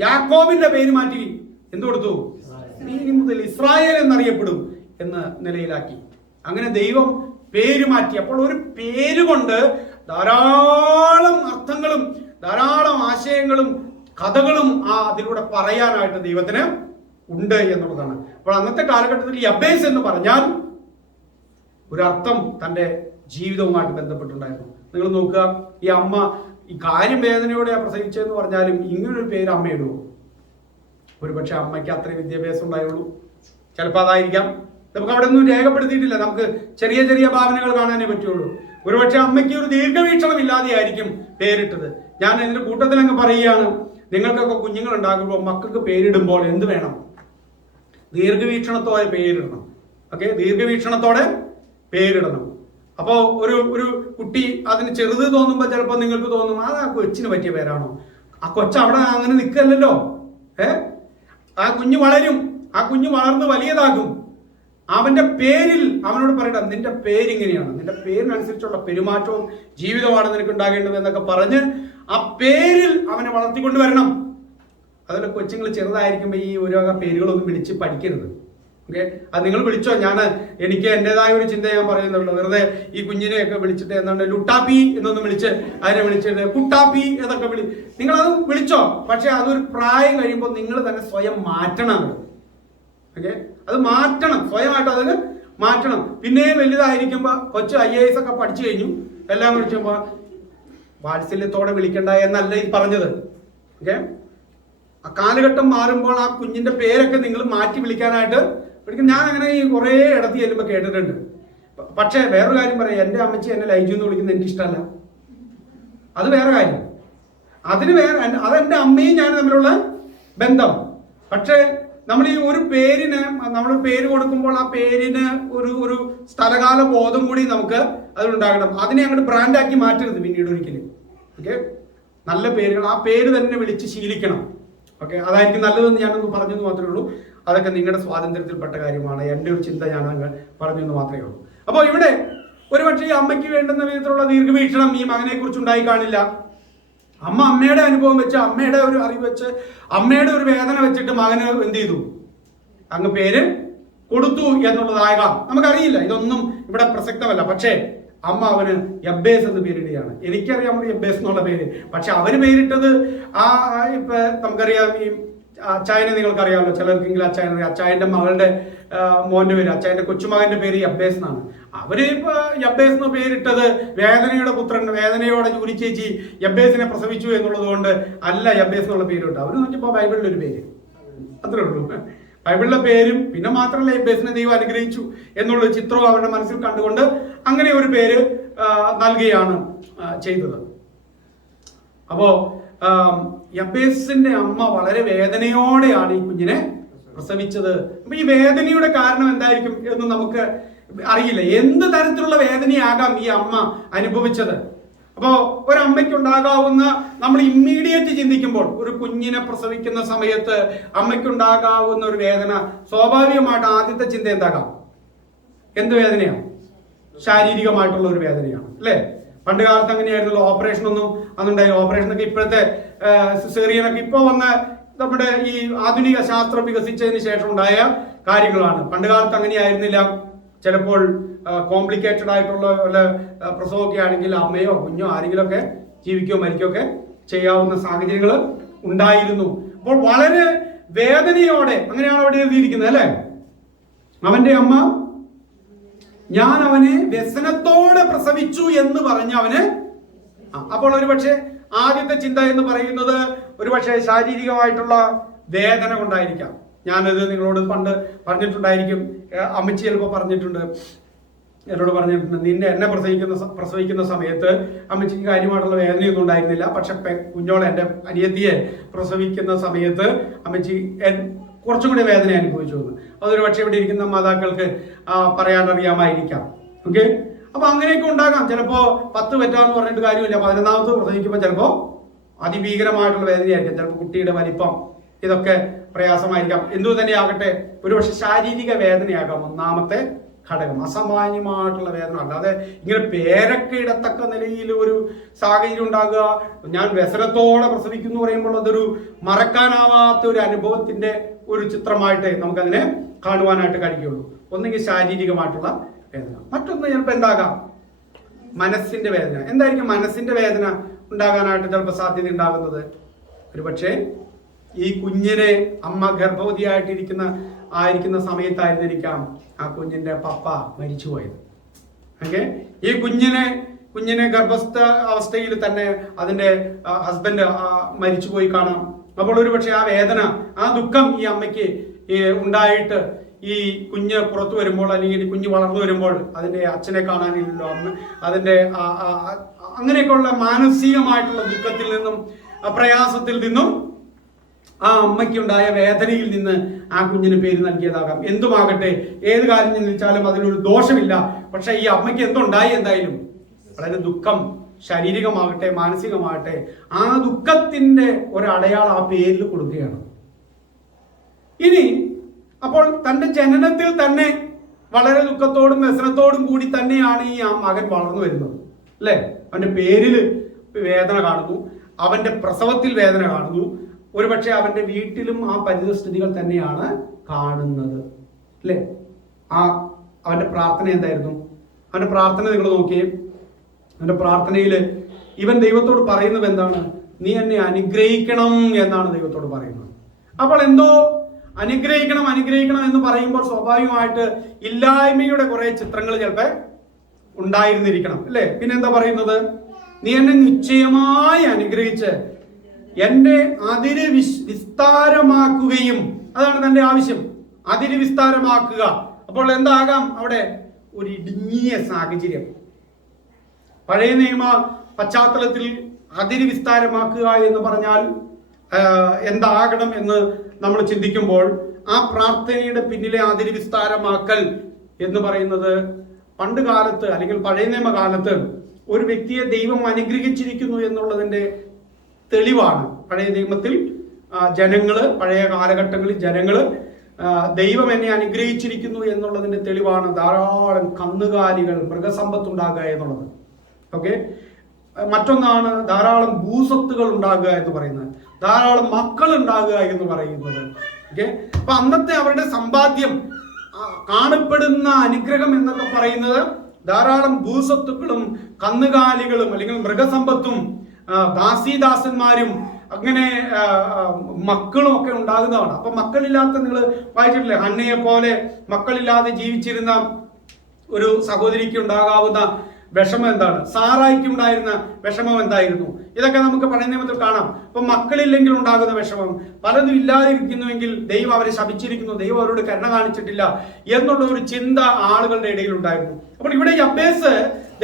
യാക്കോബിന്റെ പേര് മാറ്റി എന്ത് കൊടുത്തു? ഇനി മുതൽ ഇസ്രായേൽ എന്നറിയപ്പെടും എന്ന നിലയിലാക്കി. അങ്ങനെ ദൈവം പേര് മാറ്റി. അപ്പോൾ ഒരു പേര് കൊണ്ട് ധാരാളം അർത്ഥങ്ങളും ധാരാളം ആശയങ്ങളും കഥകളും അതിലൂടെ പറയാനായിട്ട് ദൈവത്തിന് ഉണ്ട് എന്നുള്ളതാണ്. അപ്പോൾ അന്നത്തെ കാലഘട്ടത്തിൽ യബ്ബേസ് എന്ന് പറഞ്ഞാൽ ഒരർത്ഥം തൻ്റെ ജീവിതവുമായിട്ട് ബന്ധപ്പെട്ടുണ്ടായിരുന്നു. നിങ്ങൾ നോക്കുക, ഈ അമ്മ ഈ കാര്യം വേദനയോടെ പ്രസവിച്ചതെന്ന് പറഞ്ഞാലും ഇങ്ങനൊരു പേര് അമ്മ ഇടുമോ? ഒരുപക്ഷെ അമ്മയ്ക്ക് അത്രയും വിദ്യാഭ്യാസം ഉണ്ടായുള്ളൂ, ചിലപ്പോൾ അതായിരിക്കാം. നമുക്ക് അവിടെ ഒന്നും രേഖപ്പെടുത്തിയിട്ടില്ല, നമുക്ക് ചെറിയ ചെറിയ ഭാവനകൾ കാണാനേ പറ്റുള്ളൂ. ഒരുപക്ഷെ അമ്മയ്ക്ക് ഒരു ദീർഘവീക്ഷണം ഇല്ലാതെയായിരിക്കും പേരിട്ടത്. ഞാൻ ഇതിന്റെ കൂട്ടത്തിൽ അങ്ങ് പറയുകയാണ്, നിങ്ങൾക്കൊക്കെ കുഞ്ഞുങ്ങൾ ഉണ്ടാകുമ്പോൾ മക്കൾക്ക് പേരിടുമ്പോൾ എന്ത് വേണം? ദീർഘവീക്ഷണത്തോടെ പേരിടണം. ഓക്കെ, ദീർഘവീക്ഷണത്തോടെ പേരിടണം. അപ്പോൾ ഒരു കുട്ടി അതിന് ചെറുത് തോന്നുമ്പോൾ ചിലപ്പോൾ നിങ്ങൾക്ക് തോന്നും അത് ആ കൊച്ചിന് പറ്റിയ പേരാണോ? ആ കൊച്ച് അവിടെ അങ്ങനെ നിൽക്കല്ലോ. ആ കുഞ്ഞ് വളരും, ആ കുഞ്ഞ് വളർന്ന് വലിയതാകും. അവന്റെ പേരിൽ അവനോട് പറയണം, നിന്റെ പേരിങ്ങനെയാണ്, നിന്റെ പേരിനനുസരിച്ചുള്ള പെരുമാറ്റവും ജീവിതമാണ് നിനക്ക് ഉണ്ടാകേണ്ടത് എന്നൊക്കെ പറഞ്ഞ് ആ പേരിൽ അവനെ വളർത്തിക്കൊണ്ടുവരണം. അതുപോലെ കൊച്ചുങ്ങൾ ചെറുതായിരിക്കുമ്പോൾ ഈ ഓരോ പേരുകളൊന്നും വിളിച്ച് പഠിക്കരുത്. ഓക്കെ, അത് നിങ്ങൾ വിളിച്ചോ. എനിക്ക് എൻ്റെതായ ഒരു ചിന്ത ഞാൻ പറയുന്നുള്ളൂ. വെറുതെ ഈ കുഞ്ഞിനെയൊക്കെ വിളിച്ചിട്ട് എന്താണ് ലുട്ടാപ്പി എന്നൊന്നും വിളിച്ച് അതിനെ വിളിച്ചിട്ട് കുട്ടാപ്പി എന്നൊക്കെ നിങ്ങളത് വിളിച്ചോ. പക്ഷെ അതൊരു പ്രായം കഴിയുമ്പോൾ നിങ്ങൾ തന്നെ സ്വയം മാറ്റണം. ഓക്കെ, അത് മാറ്റണം, സ്വയമായിട്ട് അതിന് മാറ്റണം. പിന്നെ വലുതായിരിക്കുമ്പോൾ കൊച്ചു IAS ഒക്കെ പഠിച്ചു കഴിഞ്ഞു, എല്ലാം വിളിക്കുമ്പോൾ വാത്സല്യത്തോടെ വിളിക്കണ്ട എന്നല്ല ഈ പറഞ്ഞത്. ഓക്കെ, ആ കാലഘട്ടം മാറുമ്പോൾ ആ കുഞ്ഞിന്റെ പേരൊക്കെ നിങ്ങൾ മാറ്റി വിളിക്കാനായിട്ട് പഠിക്കും. ഞാൻ അങ്ങനെ ഈ കുറേ ഇടത്തി ചെല്ലുമ്പോൾ കേട്ടിട്ടുണ്ട്. പക്ഷേ വേറൊരു കാര്യം പറയാം, എൻ്റെ അമ്മച്ചി എന്നെ ലൈജു എന്ന് വിളിക്കുന്നത് എനിക്ക് ഇഷ്ടമല്ല. അത് വേറെ കാര്യം, അതെൻ്റെ അമ്മയും ഞാനും തമ്മിലുള്ള ബന്ധം. പക്ഷേ നമ്മൾ ഈ ഒരു പേരിന് നമ്മൾ പേര് കൊടുക്കുമ്പോൾ ആ പേരിന് ഒരു സ്ഥലകാല ബോധം കൂടി നമുക്ക് അതിലുണ്ടാകണം. അതിനെ അങ്ങോട്ട് ബ്രാൻഡാക്കി മാറ്റരുത് പിന്നീട് ഒരിക്കലും. ഓക്കെ, നല്ല പേരുകൾ ആ പേര് തന്നെ വിളിച്ച് ശീലിക്കണം. ഓക്കെ, അതായിരിക്കും നല്ലതെന്ന് ഞാനൊന്ന് പറഞ്ഞെന്ന് മാത്രമേ ഉള്ളൂ. അതൊക്കെ നിങ്ങളുടെ സ്വാതന്ത്ര്യത്തിൽപ്പെട്ട കാര്യമാണ്. എൻ്റെ ഒരു ചിന്ത ഞാൻ പറഞ്ഞെന്ന് മാത്രമേ ഉള്ളൂ. അപ്പോൾ ഇവിടെ ഒരുപക്ഷെ ഈ അമ്മയ്ക്ക് വേണ്ടുന്ന വിധത്തിലുള്ള ദീർഘവീക്ഷണം ഈ മകനെ കുറിച്ച് ഉണ്ടായി കാണില്ല. അമ്മയുടെ അനുഭവം വെച്ച്, അമ്മയുടെ ഒരു അറിവ് വെച്ച്, അമ്മയുടെ ഒരു വേദന വെച്ചിട്ട് മകന് എന്ത് ചെയ്തു? അങ്ങ് പേര് കൊടുത്തു എന്നുള്ളതാകാം, നമുക്കറിയില്ല. ഇതൊന്നും ഇവിടെ പ്രസക്തമല്ല. പക്ഷേ അമ്മ അവന് യബ്ബേസ് എന്ന് പേരിടുകയാണ്. എനിക്കറിയാം ഒരു യബ്ബേസ് എന്നുള്ള പേര്, പക്ഷെ അവര് പേരിട്ടത് ഇപ്പൊ നമുക്കറിയാം ഈ അച്ചായനെ നിങ്ങൾക്കറിയാമല്ലോ, ചിലർക്കെങ്കിലും അച്ചായനെ അച്ചായന്റെ മകളുടെ മോന്റെ പേര്, അച്ചായന്റെ കൊച്ചുമകന്റെ പേര് യബ്ബേസ് എന്നാണ്. അവര് ഇപ്പൊ യബ്ബേസ് എന്ന് പേരിട്ടത് വേദനയുടെ പുത്രൻ, വേദനയോടെ ജൂലി ചേച്ചി യബ്ബേസിനെ പ്രസവിച്ചു എന്നുള്ളത് കൊണ്ട് അല്ല യബ്ബേസ് എന്നുള്ള പേര് ഇട്ടു. അവര് നോക്കിയപ്പോ ബൈബിളിൽ ഒരു പേര്, അത്രേ ഉള്ളൂ. ബൈബിളിലെ പേരും പിന്നെ മാത്രമല്ല യബ്ബേസിനെ ദൈവം അനുഗ്രഹിച്ചു എന്നുള്ള ചിത്രവും അവരുടെ മനസ്സിൽ കണ്ടുകൊണ്ട് അങ്ങനെ ഒരു പേര് നൽകുകയാണ് ചെയ്തത്. അപ്പോ യബ്ബേസിന്റെ അമ്മ വളരെ വേദനയോടെയാണ് ഈ കുഞ്ഞിനെ പ്രസവിച്ചത്. അപ്പൊ ഈ വേദനയുടെ കാരണം എന്തായിരിക്കും എന്ന് നമുക്ക് അറിയില്ല. എന്ത് തരത്തിലുള്ള വേദനയാകാം ഈ അമ്മ അനുഭവിച്ചത്. അപ്പോ ഒരമ്മയ്ക്ക് ഉണ്ടാകാവുന്ന, നമ്മൾ ഇമ്മീഡിയറ്റ് ചിന്തിക്കുമ്പോൾ ഒരു കുഞ്ഞിനെ പ്രസവിക്കുന്ന സമയത്ത് അമ്മയ്ക്കുണ്ടാകാവുന്ന ഒരു വേദന സ്വാഭാവികമായിട്ട് ആദ്യത്തെ ചിന്ത എന്താകാം? എന്ത് വേദനയാണ്? ശാരീരികമായിട്ടുള്ള ഒരു വേദനയാണ്, അല്ലേ? പണ്ട് കാലത്ത് അങ്ങനെയായിരുന്നല്ലോ. ഓപ്പറേഷൻ ഒന്നും അന്നുണ്ടായി. ഓപ്പറേഷനൊക്കെ ഇപ്പോഴത്തെ സിസേറിയനൊക്കെ ഇപ്പൊ വന്ന നമ്മുടെ ഈ ആധുനിക ശാസ്ത്രം വികസിച്ചതിന് ശേഷം ഉണ്ടായ കാര്യങ്ങളാണ്. പണ്ട് കാലത്ത് അങ്ങനെയായിരുന്നില്ല. ചിലപ്പോൾ കോംപ്ലിക്കേറ്റഡ് ആയിട്ടുള്ള വല്ല പ്രസവമൊക്കെ ആണെങ്കിൽ അമ്മയോ കുഞ്ഞോ ആരെങ്കിലും ഒക്കെ ജീവിക്കുകയോ മരിക്കുകയോ ഒക്കെ ചെയ്യാവുന്ന സാഹചര്യങ്ങൾ ഉണ്ടായിരുന്നു. അപ്പോൾ വളരെ വേദനയോടെ, അങ്ങനെയാണ് അവിടെ എഴുതിയിരിക്കുന്നത്, അല്ലേ? അവന്റെ അമ്മ ഞാൻ അവനെ വ്യസനത്തോടെ പ്രസവിച്ചു എന്ന് പറഞ്ഞ് അവന്, അപ്പോൾ ഒരു പക്ഷേ ആദ്യത്തെ ചിന്ത എന്ന് പറയുന്നത് ഒരുപക്ഷെ ശാരീരികമായിട്ടുള്ള വേദന കൊണ്ടായിരിക്കാം. ഞാനത് നിങ്ങളോട് പണ്ട് പറഞ്ഞിട്ടുണ്ടായിരിക്കും. അമ്മച്ചി ചിലപ്പോൾ പറഞ്ഞിട്ടുണ്ട്, എന്നോട് പറഞ്ഞിട്ടുണ്ട്, എന്നെ പ്രസവിക്കുന്ന സമയത്ത് അമ്മച്ചിക്ക് കാര്യമായിട്ടുള്ള വേദനയൊന്നും ഉണ്ടായിരുന്നില്ല. പക്ഷെ കുഞ്ഞോളെ എൻ്റെ അനിയത്തിയെ പ്രസവിക്കുന്ന സമയത്ത് അമ്മച്ചി കുറച്ചും കൂടി വേദന അനുഭവിച്ചു എന്ന്. അതൊരു പക്ഷേ ഇവിടെ ഇരിക്കുന്ന മാതാക്കൾക്ക് പറയാനറിയാമായിരിക്കാം. ഓക്കെ, അപ്പൊ അങ്ങനെയൊക്കെ ഉണ്ടാകാം. ചിലപ്പോ 10 പെറ്റാന്ന് പറഞ്ഞിട്ട് കാര്യമില്ല, 11ാമത്തെ പ്രസവിക്കുമ്പോൾ ചിലപ്പോ അതിഭീകരമായിട്ടുള്ള വേദനയായിരിക്കാം. ചിലപ്പോൾ കുട്ടിയുടെ വലിപ്പം, ഇതൊക്കെ പ്രയാസമായിരിക്കാം. എന്തു തന്നെ ആകട്ടെ, ഒരുപക്ഷെ ശാരീരിക വേദനയാകാം ഒന്നാമത്തെ ഘടകം. അസാമാന്യമായിട്ടുള്ള വേദന, അല്ലാതെ ഇങ്ങനെ പേരൊക്കെ ഇടത്തക്ക നിലയിൽ ഒരു സാഹചര്യം ഉണ്ടാകുക, ഞാൻ വ്യസനത്തോടെ പ്രസവിക്കുന്നു പറയുമ്പോൾ അതൊരു മറക്കാനാവാത്ത ഒരു അനുഭവത്തിന്റെ ഒരു ചിത്രമായിട്ട് നമുക്കതിനെ കാണുവാനായിട്ട് കഴിയുള്ളൂ. ഒന്നെങ്കിൽ ശാരീരികമായിട്ടുള്ള വേദന, മറ്റൊന്ന് ചിലപ്പോൾ എന്താകാം, മനസ്സിന്റെ വേദന. എന്തായിരിക്കും മനസ്സിന്റെ വേദന ഉണ്ടാകാനായിട്ട് ചിലപ്പോൾ സാധ്യത ഉണ്ടാകുന്നത്? ഒരുപക്ഷെ ഈ കുഞ്ഞിനെ അമ്മ ഗർഭവതിയായിട്ടിരിക്കുന്ന സമയത്തായിരുന്നിരിക്കാം ആ കുഞ്ഞിന്റെ പപ്പ മരിച്ചുപോയത്. ഓക്കെ, ഈ കുഞ്ഞിനെ ഗർഭസ്ഥ അവസ്ഥയിൽ തന്നെ അതിന്റെ ഹസ്ബൻഡ് മരിച്ചുപോയി കാണാം. അപ്പോൾ ഒരുപക്ഷെ ആ വേദന, ആ ദുഃഖം ഈ അമ്മയ്ക്ക് ഉണ്ടായിട്ട് ഈ കുഞ്ഞ് പുറത്തു വരുമ്പോൾ, അല്ലെങ്കിൽ കുഞ്ഞ് വളർന്നു വരുമ്പോൾ അതിന്റെ അച്ഛനെ കാണാനില്ലല്ലോ, അതിന്റെ അങ്ങനെയൊക്കെയുള്ള മാനസികമായിട്ടുള്ള ദുഃഖത്തിൽ നിന്നും പ്രയാസത്തിൽ നിന്നും ആ അമ്മയ്ക്കുണ്ടായ വേദനയിൽ നിന്ന് ആ കുഞ്ഞിന് പേര് നൽകിയതാകാം. എന്തുമാകട്ടെ, ഏത് കാര്യം ചിന്തിച്ചാലും അതിനൊരു ദോഷമില്ല. പക്ഷെ ഈ അമ്മയ്ക്ക് എന്തുണ്ടായി, എന്തായാലും വളരെ ദുഃഖം, ശാരീരികമാകട്ടെ മാനസികമാകട്ടെ, ആ ദുഃഖത്തിന്റെ ഒരടയാളം ആ പേരിൽ കൊടുക്കുകയാണ്. ഇനി അപ്പോൾ തന്റെ ജനനത്തിൽ തന്നെ വളരെ ദുഃഖത്തോടും വ്യസനത്തോടും കൂടി തന്നെയാണ് ഈ മകൻ വളർന്നു വരുന്നത്, അല്ലെ? അവന്റെ പേരിൽ വേദന കാണുന്നു, അവന്റെ പ്രസവത്തിൽ വേദന കാണുന്നു, ഒരുപക്ഷെ അവന്റെ വീട്ടിലും ആ പരിതസ്ഥിതികൾ തന്നെയാണ് കാണുന്നത്, അല്ലെ? അവന്റെ പ്രാർത്ഥന എന്തായിരുന്നു? അവന്റെ പ്രാർത്ഥന നിങ്ങൾ നോക്കിയേ. അവന്റെ പ്രാർത്ഥനയിൽ ഇവൻ ദൈവത്തോട് പറയുന്നത് എന്താണ്? നീ എന്നെ അനുഗ്രഹിക്കണം എന്നാണ് ദൈവത്തോട് പറയുന്നത്. അപ്പോൾ എന്തോ അനുഗ്രഹിക്കണം എന്ന് പറയുമ്പോൾ സ്വാഭാവികമായിട്ട് ഇല്ലായ്മയുടെ കുറെ ചിത്രങ്ങൾ ചിലപ്പോൾ ഉണ്ടായിരുന്നിരിക്കണം, അല്ലെ? പിന്നെന്താ പറയുന്നത്? നീ എന്നെ നിശ്ചയമായി അനുഗ്രഹിച്ച് എന്റെ അതിര് വിസ്താരമാക്കുകയും, അതാണ് തന്റെ ആവശ്യം, അതിര് വിസ്താരമാക്കുക. അപ്പോൾ എന്താകാം അവിടെ? ഒരു ഇടുങ്ങിയ സാഹചര്യം. പഴയ നിയമ പശ്ചാത്തലത്തിൽ അതിര് വിസ്താരമാക്കുക എന്ന് പറഞ്ഞാൽ എന്താകണം എന്ന് നമ്മൾ ചിന്തിക്കുമ്പോൾ ആ പ്രാർത്ഥനയുടെ പിന്നിലെ അതിര് വിസ്താരമാക്കൽ എന്ന് പറയുന്നത് പണ്ട് കാലത്ത് അല്ലെങ്കിൽ പഴയ നിയമകാലത്ത് ഒരു വ്യക്തിയെ ദൈവം അനുഗ്രഹിച്ചിരിക്കുന്നു എന്നുള്ളതിന്റെ തെളിവാണ്. പഴയ നിയമത്തിൽ പഴയ കാലഘട്ടങ്ങളിൽ ജനങ്ങള് ദൈവം എന്നെ അനുഗ്രഹിച്ചിരിക്കുന്നു എന്നുള്ളതിന്റെ തെളിവാണ് ധാരാളം കന്നുകാലികൾ, മൃഗസമ്പത്ത് ഉണ്ടാകുക എന്നുള്ളത്. ഓക്കെ, മറ്റൊന്നാണ് ധാരാളം ഭൂസ്വത്തുകൾ ഉണ്ടാകുക എന്ന് പറയുന്നത്, ധാരാളം മക്കൾ ഉണ്ടാകുക എന്ന് പറയുന്നത്. ഓക്കെ, അപ്പൊ അന്നത്തെ അവരുടെ സമ്പാദ്യം, കാണപ്പെടുന്ന അനുഗ്രഹം എന്നൊക്കെ പറയുന്നത് ധാരാളം ഭൂസ്വത്തുക്കളും കന്നുകാലികളും അല്ലെങ്കിൽ മൃഗസമ്പത്തും ദാസീദാസന്മാരും അങ്ങനെ മക്കളും ഒക്കെ ഉണ്ടാകുന്നതാണ്. അപ്പൊ മക്കളില്ലാത്ത, നിങ്ങൾ വായിച്ചിട്ടില്ലേ, ഹന്നയെ പോലെ മക്കളില്ലാതെ ജീവിച്ചിരുന്ന ഒരു സഹോദരിക്ക് ഉണ്ടാകാവുന്ന വിഷമം എന്താണ്? സാറായിക്ക് ഉണ്ടായിരുന്ന വിഷമം എന്തായിരുന്നു? ഇതൊക്കെ നമുക്ക് പഴയ നിയമത്തിൽ കാണാം. അപ്പൊ മക്കളില്ലെങ്കിൽ ഉണ്ടാകുന്ന വിഷമം, പലതും ഇല്ലാതിരിക്കുന്നുവെങ്കിൽ ദൈവം അവരെ ശപിച്ചിരിക്കുന്നു, ദൈവം അവരോട് കരുണ കാണിച്ചിട്ടില്ല എന്നുള്ള ഒരു ചിന്ത ആളുകളുടെ ഇടയിൽ ഉണ്ടായിരുന്നു. അപ്പോൾ ഇവിടെ യബ്ബേസ്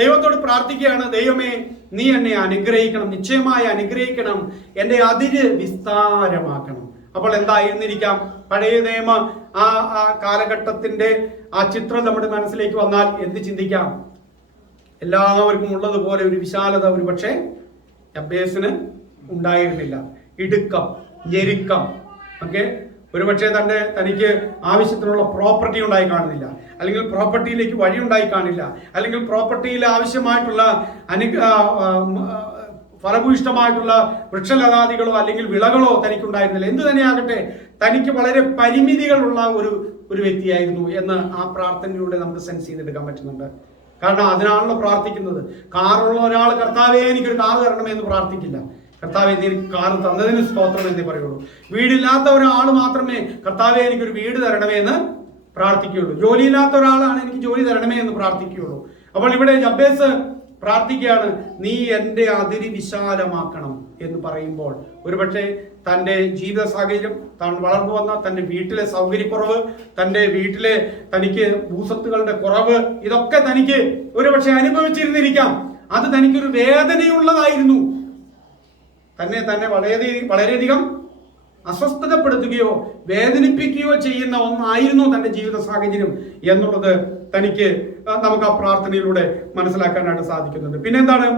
ദൈവത്തോട് പ്രാർത്ഥിക്കുകയാണ്, ദൈവമേ നീ എന്നെ അനുഗ്രഹിക്കണം, നിശ്ചയമായി അനുഗ്രഹിക്കണം, എന്റെ അതിര് വിസ്താരമാക്കണം. അപ്പോൾ എന്തായിരുന്നിരിക്കാം? പഴയ നിയമ ആ കാലഘട്ടത്തിന്റെ ആ ചിത്രം നമ്മുടെ മനസ്സിലേക്ക് വന്നാൽ എന്ത് ചിന്തിക്കാം? എല്ലാവർക്കും ഉള്ളതുപോലെ ഒരു വിശാലത ഒരു പക്ഷേ യബ്ബേസിന് ഉണ്ടായിരുന്നില്ല. ഇടുക്കം, ഞെരുക്കം. ഓക്കെ, ഒരുപക്ഷെ തനിക്ക് ആവശ്യത്തിനുള്ള പ്രോപ്പർട്ടി ഉണ്ടായി കാണുന്നില്ല, അല്ലെങ്കിൽ പ്രോപ്പർട്ടിയിലേക്ക് വഴി ഉണ്ടായി കാണില്ല, അല്ലെങ്കിൽ പ്രോപ്പർട്ടിയിൽ ആവശ്യമായിട്ടുള്ള ഫലഭൂയിഷ്ടമായിട്ടുള്ള വൃക്ഷലതാദികളോ അല്ലെങ്കിൽ വിളകളോ തനിക്കുണ്ടായിരുന്നില്ല. എന്തു തന്നെയാകട്ടെ, തനിക്ക് വളരെ പരിമിതികളുള്ള ഒരു വ്യക്തിയായിരുന്നു എന്ന് ആ പ്രാർത്ഥനയിലൂടെ നമുക്ക് സെൻസ് ചെയ്തെടുക്കാൻ പറ്റുന്നുണ്ട്. കാരണം അതിനാണല്ലോ പ്രാർത്ഥിക്കുന്നത്. കാറുള്ള ഒരാൾ കർത്താവേ എനിക്കൊരു കാർ തരണമേ എന്ന് പ്രാർത്ഥിക്കില്ല. കർത്താവേ എനിക്ക് കാർ തന്നതിന് സ്തോത്രം എന്നേ പറയുള്ളൂ. വീടില്ലാത്ത ഒരാൾ മാത്രമേ കർത്താവേ എനിക്കൊരു വീട് തരണമേ എന്ന് പ്രാർത്ഥിക്കുകയുള്ളൂ. ജോലിയില്ലാത്ത ഒരാളാണ് എനിക്ക് ജോലി തരണമേ എന്ന് പ്രാർത്ഥിക്കുകയുള്ളൂ. അപ്പോൾ ഇവിടെ യബ്ബേസ് പ്രാർത്ഥിക്കുകയാണ്, നീ എൻ്റെ അതിരി വിശാലമാക്കണം എന്ന് പറയുമ്പോൾ ഒരുപക്ഷെ തൻ്റെ ജീവിത സാഹചര്യം, താൻ വളർന്നു വന്ന തൻ്റെ വീട്ടിലെ സൗകര്യക്കുറവ്, തൻ്റെ വീട്ടിലെ തനിക്ക് ഭൂസ്വത്തുക്കളുടെ കുറവ്, ഇതൊക്കെ തനിക്ക് ഒരുപക്ഷെ അനുഭവിച്ചിരുന്നിരിക്കാം. അത് തനിക്കൊരു വേദനയുള്ളതായിരുന്നു. തന്നെ വളരെയധികം അസ്വസ്ഥതപ്പെടുത്തുകയോ വേദനിപ്പിക്കുകയോ ചെയ്യുന്ന ഒന്നായിരുന്നു തൻ്റെ ജീവിത സാഹചര്യം എന്നുള്ളത് തനിക്ക് നമുക്ക് ആ പ്രാർത്ഥനയിലൂടെ മനസ്സിലാക്കാനായിട്ട് സാധിക്കുന്നുണ്ട്. പിന്നെന്താണ്?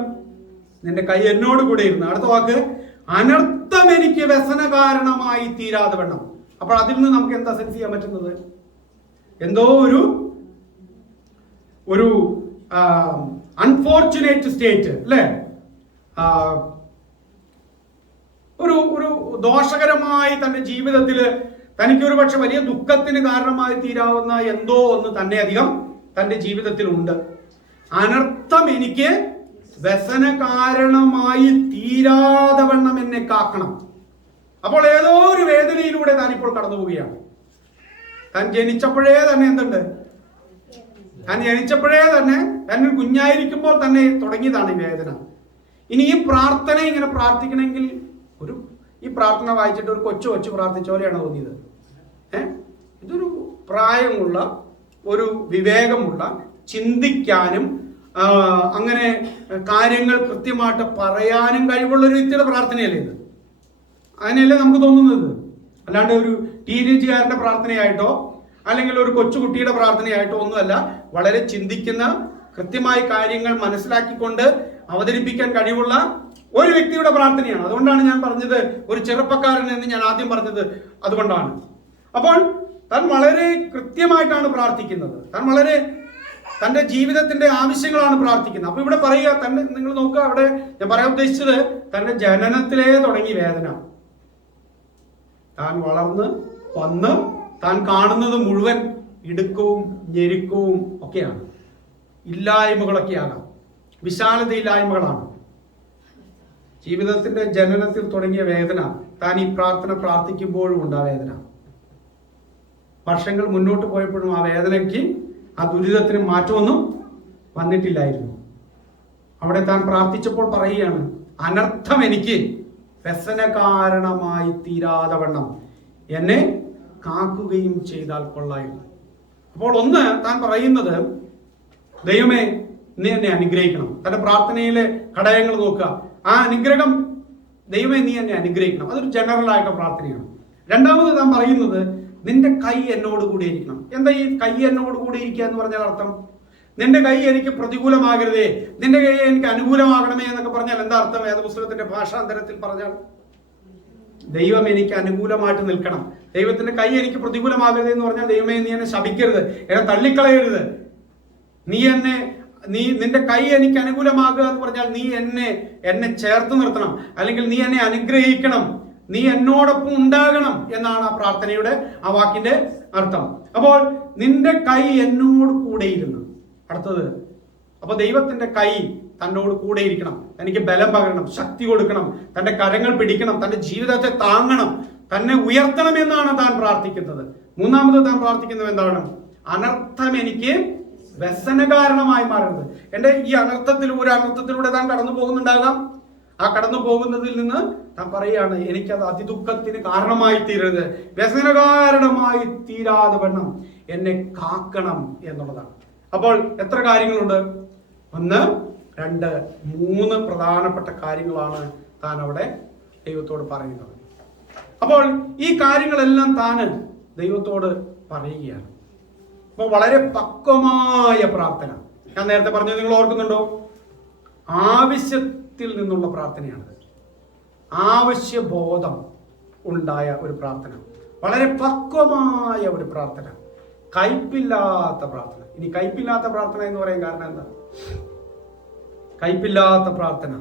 നിന്റെ കൈ എന്നോട് കൂടെ ഇരുന്ന്. അടുത്ത വാക്ക്, അനർത്ഥം എനിക്ക് വ്യസന കാരണമായി തീരാതെ വണ്ണം. അപ്പോൾ അതിൽ നിന്ന് നമുക്ക് എന്താ സെൻസ് ചെയ്യാൻ പറ്റുന്നത്? എന്തോ ഒരു അൺഫോർച്ചുനേറ്റ് സ്റ്റേറ്റ് അല്ലേ, ഒരു ദോഷകരമായി തന്റെ ജീവിതത്തിൽ തനിക്കൊരു പക്ഷെ വലിയ ദുഃഖത്തിന് കാരണമായി തീരാവുന്ന എന്തോ ഒന്ന് തന്നെ അധികം തന്റെ ജീവിതത്തിൽ ഉണ്ട്. അനർത്ഥം എനിക്ക് വ്യസന കാരണമായി തീരാതെ വണ്ണം എന്നെ കാക്കണം. അപ്പോൾ ഏതോ ഒരു വേദനയിലൂടെ താനിപ്പോൾ കടന്നു പോവുകയാണ്. താൻ ജനിച്ചപ്പോഴേ തന്നെ എന്തുണ്ട്? താൻ ജനിച്ചപ്പോഴേ തന്നെ കുഞ്ഞായിരിക്കുമ്പോൾ തന്നെ തുടങ്ങിയതാണ് ഈ വേദന. ഇനി ഈ പ്രാർത്ഥന ഇങ്ങനെ പ്രാർത്ഥിക്കണമെങ്കിൽ ഈ പ്രാർത്ഥന വായിച്ചിട്ട് ഒരു കൊച്ചു പ്രാർത്ഥിച്ച പോലെയാണ് തോന്നിയത്. ഇതൊരു പ്രായമുള്ള, ഒരു വിവേകമുള്ള, ചിന്തിക്കാനും അങ്ങനെ കാര്യങ്ങൾ കൃത്യമായിട്ട് പറയാനും കഴിവുള്ള ഒരു വ്യക്തിയുടെ പ്രാർത്ഥനയല്ലേ ഇത്? അങ്ങനെയല്ലേ നമുക്ക് തോന്നുന്നത്. അല്ലാണ്ട് ഒരു ടീനേജുകാരന്റെ പ്രാർത്ഥനയായിട്ടോ അല്ലെങ്കിൽ ഒരു കൊച്ചുകുട്ടിയുടെ പ്രാർത്ഥനയായിട്ടോ ഒന്നുമല്ല. വളരെ ചിന്തിക്കുന്ന, കൃത്യമായി കാര്യങ്ങൾ മനസ്സിലാക്കിക്കൊണ്ട് അവതരിപ്പിക്കാൻ കഴിവുള്ള ഒരു വ്യക്തിയുടെ പ്രാർത്ഥനയാണ്. അതുകൊണ്ടാണ് ഞാൻ പറഞ്ഞത് ഒരു ചെറുപ്പക്കാരൻ എന്ന് ഞാൻ ആദ്യം പറഞ്ഞത് അതുകൊണ്ടാണ്. അപ്പോൾ താൻ വളരെ കൃത്യമായിട്ടാണ് പ്രാർത്ഥിക്കുന്നത്. താൻ വളരെ തൻ്റെ ജീവിതത്തിന്റെ ആവശ്യങ്ങളാണ് പ്രാർത്ഥിക്കുന്നത്. അപ്പൊ ഇവിടെ പറയുക, നിങ്ങൾ നോക്കുക, അവിടെ ഞാൻ പറയാൻ ഉദ്ദേശിച്ചത് തന്റെ ജനനത്തിലേ തുടങ്ങി വേദന. താൻ വളർന്ന് വന്ന് താൻ കാണുന്നത് മുഴുവൻ ഇടുക്കവും ഞെരുക്കവും ഒക്കെയാണ്, ഇല്ലായ്മകളൊക്കെയാകാം, വിശാലതയില്ലായ്മകളാണ്. ജീവിതത്തിന്റെ ജനനത്തിൽ തുടങ്ങിയ വേദന താൻ ഈ പ്രാർത്ഥന പ്രാർത്ഥിക്കുമ്പോഴും ഉണ്ട്. ആ വേദന വർഷങ്ങൾ മുന്നോട്ട് പോയപ്പോഴും ആ വേദനയ്ക്ക്, ആ ദുരിതത്തിന് മാറ്റമൊന്നും വന്നിട്ടില്ലായിരുന്നു. അവിടെ താൻ പ്രാർത്ഥിച്ചപ്പോൾ പറയുകയാണ്, അനർത്ഥം എനിക്ക് വ്യസന കാരണമായി തീരാതെ വണ്ണം എന്നെ കാക്കുകയും ചെയ്താൽ കൊള്ളായിരുന്നു. അപ്പോൾ ഒന്ന് താൻ പറയുന്നത്, ദൈവമേ നീ എന്നെ അനുഗ്രഹിക്കണം. തന്റെ പ്രാർത്ഥനയിലെ ഘടകങ്ങൾ നോക്കുക. ആ അനുഗ്രഹം, ദൈവമേ നീ എന്നെ അനുഗ്രഹിക്കണം, അതൊരു ജനറൽ ആയിട്ട് പ്രാർത്ഥനയാണ്. രണ്ടാമത് താൻ പറയുന്നത്, നിന്റെ കൈ എന്നോട് കൂടെ ഇരിക്കണം. എന്താ ഈ കൈ എന്നോട് കൂടെ ഇരിക്കുക എന്ന് പറഞ്ഞാൽ അർത്ഥം? നിന്റെ കൈ എനിക്ക് പ്രതികൂലമാകരുതേ, നിന്റെ കൈ എനിക്ക് അനുകൂലമാകണമേ എന്നൊക്കെ പറഞ്ഞാൽ എന്താ അർത്ഥം? വേദപുസ്തകത്തിന്റെ ഭാഷാന്തരത്തിൽ പറഞ്ഞാൽ ദൈവം എനിക്ക് അനുകൂലമായിട്ട് നിൽക്കണം. ദൈവത്തിന്റെ കൈ എനിക്ക് പ്രതികൂലമാകരുത് എന്ന് പറഞ്ഞാൽ, ദൈവമേ നീ എന്നെ ശപിക്കരുത്, എന്നെ തള്ളിക്കളയരുത്, നിന്റെ കൈ എനിക്ക് അനുകൂലമാകുക എന്ന് പറഞ്ഞാൽ നീ എന്നെ ചേർത്ത് നിർത്തണം, അല്ലെങ്കിൽ നീ എന്നെ അനുഗ്രഹിക്കണം, നീ എന്നോടൊപ്പം ഉണ്ടാകണം എന്നാണ് ആ പ്രാർത്ഥനയുടെ ആ വാക്കിന്റെ അർത്ഥം. അപ്പോൾ നിന്റെ കൈ എന്നോട് കൂടെ ഇരുന്ന്. അടുത്തത്, അപ്പൊ ദൈവത്തിന്റെ കൈ തന്നോട് കൂടെ ഇരിക്കണം, തനിക്ക് ബലം പകരണം, ശക്തി കൊടുക്കണം, തന്റെ കരങ്ങൾ പിടിക്കണം, തന്റെ ജീവിതത്തെ താങ്ങണം, തന്നെ ഉയർത്തണം എന്നാണ് താൻ പ്രാർത്ഥിക്കുന്നത്. മൂന്നാമത് താൻ പ്രാർത്ഥിക്കുന്നത് എന്താണ്? അനർത്ഥം എനിക്ക് വ്യസന കാരണമായി മാറുന്നത്. എന്റെ ഈ ഒരു അനർത്ഥത്തിലൂടെ താൻ കടന്നു പോകുന്നുണ്ടാകാം. ആ കടന്നു പോകുന്നതിൽ നിന്ന് താൻ പറയുകയാണ്, എനിക്കത് അതിദുഃഖത്തിന് കാരണമായി തീരരുത്, വ്യസന കാരണമായി തീരാതെ വണ്ണം എന്നെ കാക്കണം എന്നുള്ളതാണ്. അപ്പോൾ എത്ര കാര്യങ്ങളുണ്ട്? 1, 2, 3 പ്രധാനപ്പെട്ട കാര്യങ്ങളാണ് താൻ അവിടെ ദൈവത്തോട് പറയുന്നത്. അപ്പോൾ ഈ കാര്യങ്ങളെല്ലാം താൻ ദൈവത്തോട് പറയുകയാണ്. അപ്പോൾ വളരെ പക്വമായ പ്രാർത്ഥന. ഞാൻ നേരത്തെ പറഞ്ഞത് നിങ്ങൾ ഓർക്കുന്നുണ്ടോ? ആവശ്യത്തിൽ നിന്നുള്ള പ്രാർത്ഥനയാണ്. ആവശ്യബോധം ഉണ്ടായ ഒരു പ്രാർത്ഥന, വളരെ പക്വമായ ഒരു പ്രാർത്ഥന, കയ്പില്ലാത്ത പ്രാർത്ഥന. ഇനി കയ്പില്ലാത്ത പ്രാർത്ഥന എന്ന് പറയാൻ കാരണം എന്താ? കയ്പില്ലാത്ത പ്രാർത്ഥന,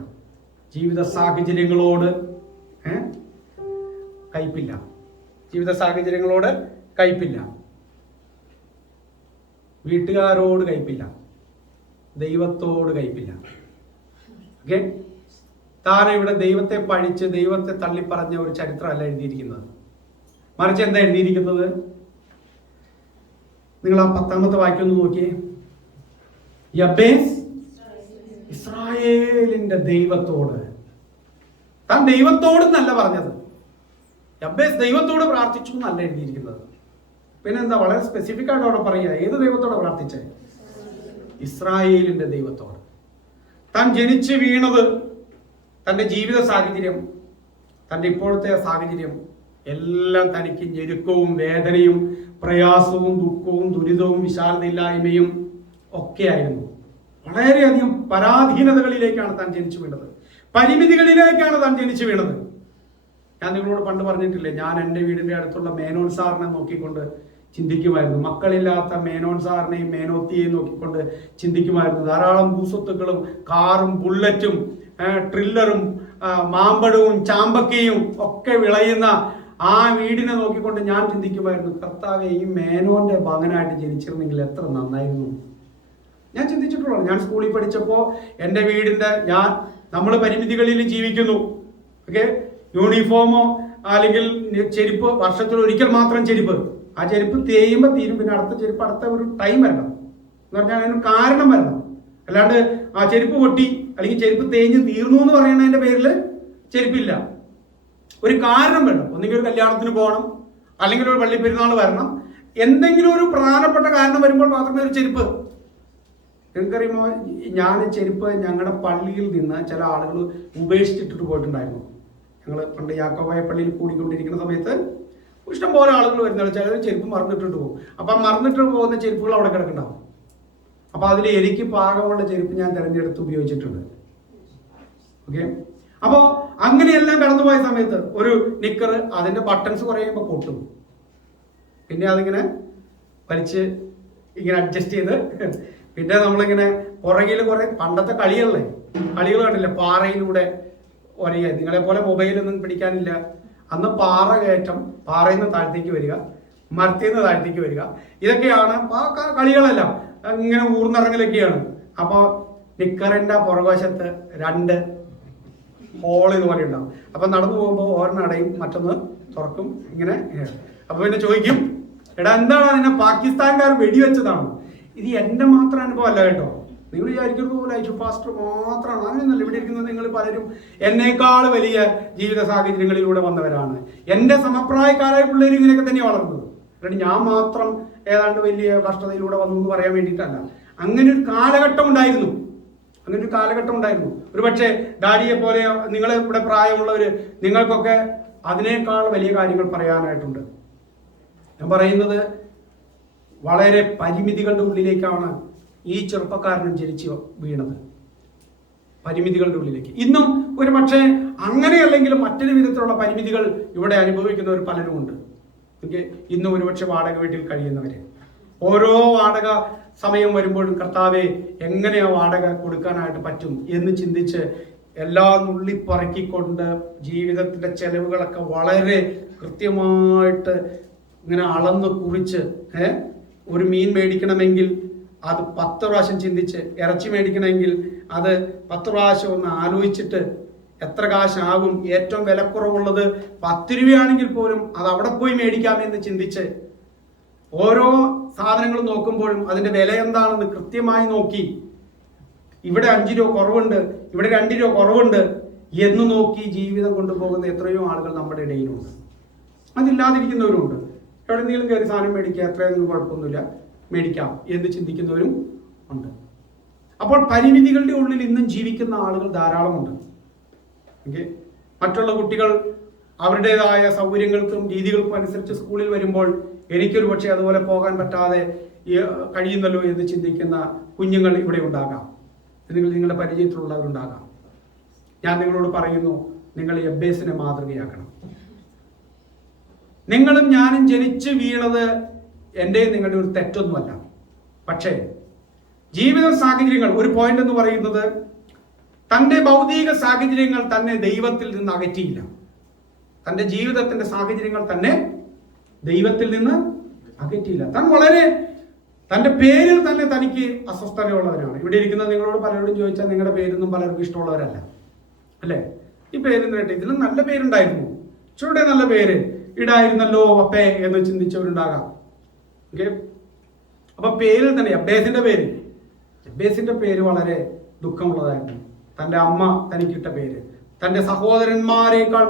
ജീവിത സാഹചര്യങ്ങളോട് കയ്പില്ല, ജീവിത സാഹചര്യങ്ങളോട് കയ്പില്ല, വീട്ടുകാരോട് കയ്പില്ല, ദൈവത്തോട് കയ്പില്ല. ഓക്കെ, താൻ ഇവിടെ ദൈവത്തെ പഴിച്ച് ദൈവത്തെ തള്ളിപ്പറഞ്ഞ ഒരു ചരിത്രമല്ല എഴുതിയിരിക്കുന്നത്. മറിച്ച് എന്താ എഴുതിയിരിക്കുന്നത്? നിങ്ങൾ ആ 10ാമത്തെ വാക്യം ഒന്ന് നോക്കിയേ. യബേസ് ഇസ്രായേൽ ഇസ്രായേലിന്റെ ദൈവത്തോട്, താൻ ദൈവത്തോടെന്നല്ല പറഞ്ഞത്, യബ്ബേസ് ദൈവത്തോട് പ്രാർത്ഥിച്ചു എന്നല്ല എഴുതിയിരിക്കുന്നത്. പിന്നെന്താ വളരെ സ്പെസിഫിക് ആയിട്ട് അവിടെ പറയുക, ഏത് ദൈവത്തോടെ പ്രാർത്ഥിച്ചേ? ഇസ്രായേലിന്റെ ദൈവത്തോട്. താൻ ജനിച്ച് വീണത്, തൻ്റെ ജീവിത സാഹചര്യം, തൻ്റെ ഇപ്പോഴത്തെ സാഹചര്യം എല്ലാം തനിക്ക് ഞെരുക്കവും വേദനയും പ്രയാസവും ദുഃഖവും ദുരിതവും വിശാലതയില്ലായ്മയും ഒക്കെ ആയിരുന്നു. വളരെയധികം പരാധീനതകളിലേക്കാണ് താൻ ജനിച്ചു വീണത്, പരിമിതികളിലേക്കാണ് താൻ ജനിച്ചു വീണത്. ഞാൻ നിങ്ങളോട് പണ്ട് പറഞ്ഞിട്ടില്ലേ, ഞാൻ എൻ്റെ വീടിൻ്റെ അടുത്തുള്ള മേനോൻ സാറിനെ നോക്കിക്കൊണ്ട് ചിന്തിക്കുമായിരുന്നു. മക്കളില്ലാത്ത മേനോൻ സാറിനെയും മേനോത്തിയെയും നോക്കിക്കൊണ്ട് ചിന്തിക്കുമായിരുന്നു. ധാരാളം ഭൂസ്വത്തുക്കളും കാറും ബുള്ളറ്റും ട്രില്ലറും മാമ്പഴവും ചാമ്പക്കയും ഒക്കെ വിളയുന്ന ആ വീടിനെ നോക്കിക്കൊണ്ട് ഞാൻ ചിന്തിക്കുമായിരുന്നു, കർത്താവേ, ഈ മേനോന്റെ മകനായിട്ട് ജനിച്ചിരുന്നെങ്കിൽ എത്ര നന്നായിരുന്നു. ഞാൻ ചിന്തിച്ചിട്ടുള്ളൂ. ഞാൻ സ്കൂളിൽ പഠിച്ചപ്പോൾ എൻ്റെ വീടിൻ്റെ നമ്മൾ പരിമിതികളിൽ ജീവിക്കുന്നു. ഓക്കെ, യൂണിഫോമോ അല്ലെങ്കിൽ ചെരുപ്പ് വർഷത്തിൽ ഒരിക്കൽ മാത്രം ചെരുപ്പ്, ആ ചെരുപ്പ് തേയുമ്പോൾ തീരും, പിന്നെ അടുത്ത ചെരുപ്പ് അടുത്ത ഒരു ടൈം വരണം എന്ന് പറഞ്ഞാൽ അതിന് കാരണം വരണം. അല്ലാണ്ട് ആ ചെരുപ്പ് പൊട്ടി അല്ലെങ്കിൽ ചെരുപ്പ് തേഞ്ഞ് തീർന്നു എന്ന് പറയുന്നതിന്റെ പേരിൽ ചെരുപ്പില്ല. ഒരു കാരണം വേണം. ഒന്നെങ്കിൽ ഒരു കല്യാണത്തിന് പോകണം, അല്ലെങ്കിൽ ഒരു പള്ളി പെരുന്നാൾ വരണം, എന്തെങ്കിലും ഒരു പ്രധാനപ്പെട്ട കാരണം വരുമ്പോൾ മാത്രമേ ഒരു ചെരുപ്പ്. നിങ്ങൾക്കറിയുമോ, ഞാൻ ചെരുപ്പ് ഞങ്ങളുടെ പള്ളിയിൽ നിന്ന് ചില ആളുകൾ ഉപേക്ഷിച്ചിട്ടിട്ട് പോയിട്ടുണ്ടായിരുന്നു. ഞങ്ങൾ പണ്ട് യാക്കോബായ പള്ളിയിൽ കൂടിക്കൊണ്ടിരിക്കുന്ന സമയത്ത് ഇഷ്ടം പോലെ ആളുകൾ വരുന്നുണ്ട്. ചിലർ ചെരുപ്പ് മറന്നിട്ടിട്ട് പോകും. അപ്പം മറന്നിട്ട് പോകുന്ന ചെരുപ്പുകൾ അവിടെ കിടക്കുന്നുണ്ടാവും. അപ്പം അതിൽ എനിക്ക് പാകമുള്ള ചെരുപ്പ് ഞാൻ തിരഞ്ഞെടുത്ത് ഉപയോഗിച്ചിട്ടുണ്ട്. ഓക്കെ, അപ്പോൾ അങ്ങനെയെല്ലാം കടന്നുപോയ സമയത്ത് ഒരു നിക്കർ അതിൻ്റെ ബട്ടൺസ് കുറയുമ്പോൾ പൊട്ടും. പിന്നെ അതിങ്ങനെ വലിച്ച് ഇങ്ങനെ അഡ്ജസ്റ്റ് ചെയ്ത് പിന്നെ നമ്മളിങ്ങനെ പുറകിൽ കുറെ പണ്ടത്തെ കളികൾ കണ്ടില്ലേ, പാറയിലൂടെ ഒരേ, നിങ്ങളെ പോലെ മൊബൈലൊന്നും പിടിക്കാനില്ല. അന്ന് പാറ കയറ്റം, പാറയിൽ നിന്ന് താഴത്തേക്ക് വരിക, മരത്തിൽ നിന്ന് താഴത്തേക്ക് വരിക, ഇതൊക്കെയാണ് കളികളെല്ലാം. ഇങ്ങനെ ഊർന്നിറങ്ങലൊക്കെയാണ്. അപ്പോൾ നിക്കറിൻ്റെ പുറകുവശത്ത് 2 ഹോൾ ഇതുപോലെ ഉണ്ടാവും. അപ്പം നടന്നു പോകുമ്പോൾ ഒരെണ്ണം അടയും, മറ്റൊന്ന് തുറക്കും, ഇങ്ങനെ. അപ്പോൾ പിന്നെ ചോദിക്കും, എടാ എന്താണ് അതിനെ പാകിസ്ഥാൻകാർ വെടിവെച്ചതാണോ? ഇത് എൻ്റെ മാത്രം അനുഭവം അല്ല കേട്ടോ. നിങ്ങൾ വിചാരിക്കുന്നത് പോലെ ഐഷു പാസ്റ്റർ മാത്രമാണ്, അങ്ങനെയൊന്നുമല്ല. ഇവിടെ ഇരിക്കുന്നത് നിങ്ങൾ പലരും എന്നേക്കാൾ വലിയ ജീവിത സാഹചര്യങ്ങളിലൂടെ വന്നവരാണ്. എൻ്റെ സമപ്രായക്കാരായ പിള്ളേർ ഇങ്ങനെയൊക്കെ തന്നെ വളർന്നത്. എന്നിട്ട് ഞാൻ മാത്രം ഏതാണ്ട് വലിയ കഷ്ടതയിലൂടെ വന്നു എന്ന് പറയാൻ വേണ്ടിയിട്ടല്ല. അങ്ങനെ ഒരു കാലഘട്ടം ഉണ്ടായിരുന്നു. ഒരു പക്ഷേ ഡാഡിയെ പോലെ നിങ്ങളെ ഇവിടെ പ്രായമുള്ളവർ, നിങ്ങൾക്കൊക്കെ അതിനേക്കാൾ വലിയ കാര്യങ്ങൾ പറയാനായിട്ടുണ്ട്. ഞാൻ പറയുന്നത് വളരെ പരിമിതികളുടെ ഉള്ളിലേക്കാണ് ഈ ചെറുപ്പക്കാരനും ജനിച്ചു വീണത്. പരിമിതികളുടെ ഉള്ളിലേക്ക്. ഇന്നും ഒരു പക്ഷേ അങ്ങനെയല്ലെങ്കിലും മറ്റൊരു വിധത്തിലുള്ള പരിമിതികൾ ഇവിടെ അനുഭവിക്കുന്നവർ പലരുമുണ്ട്. ഓക്കെ, ഇന്നും ഒരുപക്ഷെ വാടക വീട്ടിൽ കഴിയുന്നവര് ഓരോ വാടക സമയം വരുമ്പോഴും കർത്താവെ എങ്ങനെയാ വാടക കൊടുക്കാനായിട്ട് പറ്റും എന്ന് ചിന്തിച്ച് എല്ലാം നുള്ളിപ്പറക്കിക്കൊണ്ട് ജീവിതത്തിന്റെ ചെലവുകളൊക്കെ വളരെ കൃത്യമായിട്ട് ഇങ്ങനെ അളന്ന് കുറിച്ച്, ഒരു മീൻ മേടിക്കണമെങ്കിൽ അത് 10 പ്രാവശ്യം ചിന്തിച്ച്, ഇറച്ചി മേടിക്കണമെങ്കിൽ അത് 10 പ്രാവശ്യം ഒന്ന് ആലോചിച്ചിട്ട് എത്ര കാശാകും, ഏറ്റവും വിലക്കുറവുള്ളത് 10 രൂപയാണെങ്കിൽ പോലും അത് അവിടെ പോയി മേടിക്കാമെന്ന് ചിന്തിച്ച് ഓരോ സാധനങ്ങൾ നോക്കുമ്പോഴും അതിന്റെ വില എന്താണെന്ന് കൃത്യമായി നോക്കി, ഇവിടെ 5 രൂപ കുറവുണ്ട്, ഇവിടെ 2 രൂപ കുറവുണ്ട് എന്ന് നോക്കി ജീവിതം കൊണ്ടുപോകുന്ന എത്രയോ ആളുകൾ നമ്മുടെ ഇടയിലുണ്ട്. അതില്ലാതിരിക്കുന്നവരുണ്ട്. എവിടെയെങ്കിലും കയറി സാധനം മേടിക്കുക, എത്രയൊന്നും കുഴപ്പമൊന്നുമില്ല, മേടിക്കാം എന്ന് ചിന്തിക്കുന്നവരും ഉണ്ട്. അപ്പോൾ പരിമിതികളുടെ ഉള്ളിൽ ഇന്നും ജീവിക്കുന്ന ആളുകൾ ധാരാളമുണ്ട്. ഓക്കെ, മറ്റുള്ള കുട്ടികൾ അവരുടേതായ സൗകര്യങ്ങൾക്കും രീതികൾക്കും അനുസരിച്ച് സ്കൂളിൽ വരുമ്പോൾ എനിക്കൊരു പക്ഷേ അതുപോലെ പോകാൻ പറ്റാതെ കഴിയുന്നല്ലോ എന്ന് ചിന്തിക്കുന്ന കുഞ്ഞുങ്ങൾ ഇവിടെ ഉണ്ടാകാം. നിങ്ങളുടെ പരിചയത്തിലുള്ളവരുണ്ടാകാം. ഞാൻ നിങ്ങളോട് പറയുന്നു, നിങ്ങൾ യബ്ബേസിനെ മാതൃകയാക്കണം. നിങ്ങളും ഞാനും ജനിച്ചു വീണത് എൻ്റെയും നിങ്ങളുടെ ഒരു തെറ്റൊന്നുമല്ല. പക്ഷേ ജീവിത സാഹചര്യങ്ങൾ, ഒരു പോയിന്റ് എന്ന് പറയുന്നത്, തൻ്റെ ഭൗതിക സാഹചര്യങ്ങൾ തന്നെ ദൈവത്തിൽ നിന്ന് അകറ്റിയില്ല. തൻ്റെ ജീവിതത്തിന്റെ സാഹചര്യങ്ങൾ തന്നെ ദൈവത്തിൽ നിന്ന് അകറ്റിയില്ല. താൻ വളരെ തൻ്റെ പേരിൽ തന്നെ തനിക്ക് അസ്വസ്ഥതയുള്ളവരാണ്. ഇവിടെ ഇരിക്കുന്ന നിങ്ങളോട് പലരോടും ചോദിച്ചാൽ നിങ്ങളുടെ പേരൊന്നും പലർക്കും ഇഷ്ടമുള്ളവരല്ല, അല്ലേ? ഈ പേര് കേട്ടെ, ഇതിലും നല്ല പേരുണ്ടായിരുന്നു, ചൂടെ നല്ല പേര് ഇടായിരുന്നല്ലോ അപ്പേ എന്ന് ചിന്തിച്ചവരുണ്ടാകാം. ഓക്കെ, അപ്പൊ പേരിൽ തന്നെ യബ്ബേസിന്റെ പേര് വളരെ ദുഃഖമുള്ളതായിരുന്നു. തൻ്റെ അമ്മ തനിക്കിട്ട പേര്, തൻ്റെ സഹോദരന്മാരെക്കാൾ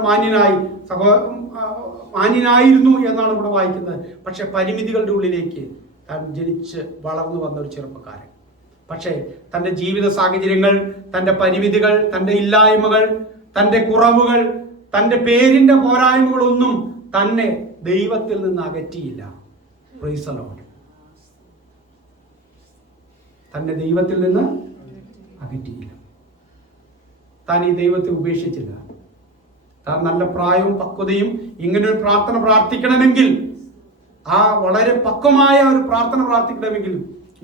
മാന്യനായിരുന്നു എന്നാണ് ഇവിടെ വായിക്കുന്നത്. പക്ഷെ പരിമിതികളുടെ ഉള്ളിലേക്ക് താൻ ജനിച്ച് വളർന്നു വന്ന ഒരു ചെറുപ്പക്കാരൻ. പക്ഷേ തൻ്റെ ജീവിത സാഹചര്യങ്ങൾ, തൻ്റെ പരിമിതികൾ, തൻ്റെ ഇല്ലായ്മകൾ, തൻ്റെ കുറവുകൾ, തൻ്റെ പേരിൻ്റെ പോരായ്മകളൊന്നും തന്നെ ദൈവത്തിൽ നിന്ന് അകറ്റിയില്ല. Praise the Lord. തന്നെ ദൈവത്തിൽ നിന്ന് അകറ്റിയില്ല. താൻ ഈ ദൈവത്തെ ഉപേക്ഷിച്ചില്ല. താൻ നല്ല പ്രായവും പക്വതയും ഇങ്ങനൊരു പ്രാർത്ഥന പ്രാർത്ഥിക്കണമെങ്കിൽ, ആ വളരെ പക്വമായ ഒരു പ്രാർത്ഥന പ്രാർത്ഥിക്കണമെങ്കിൽ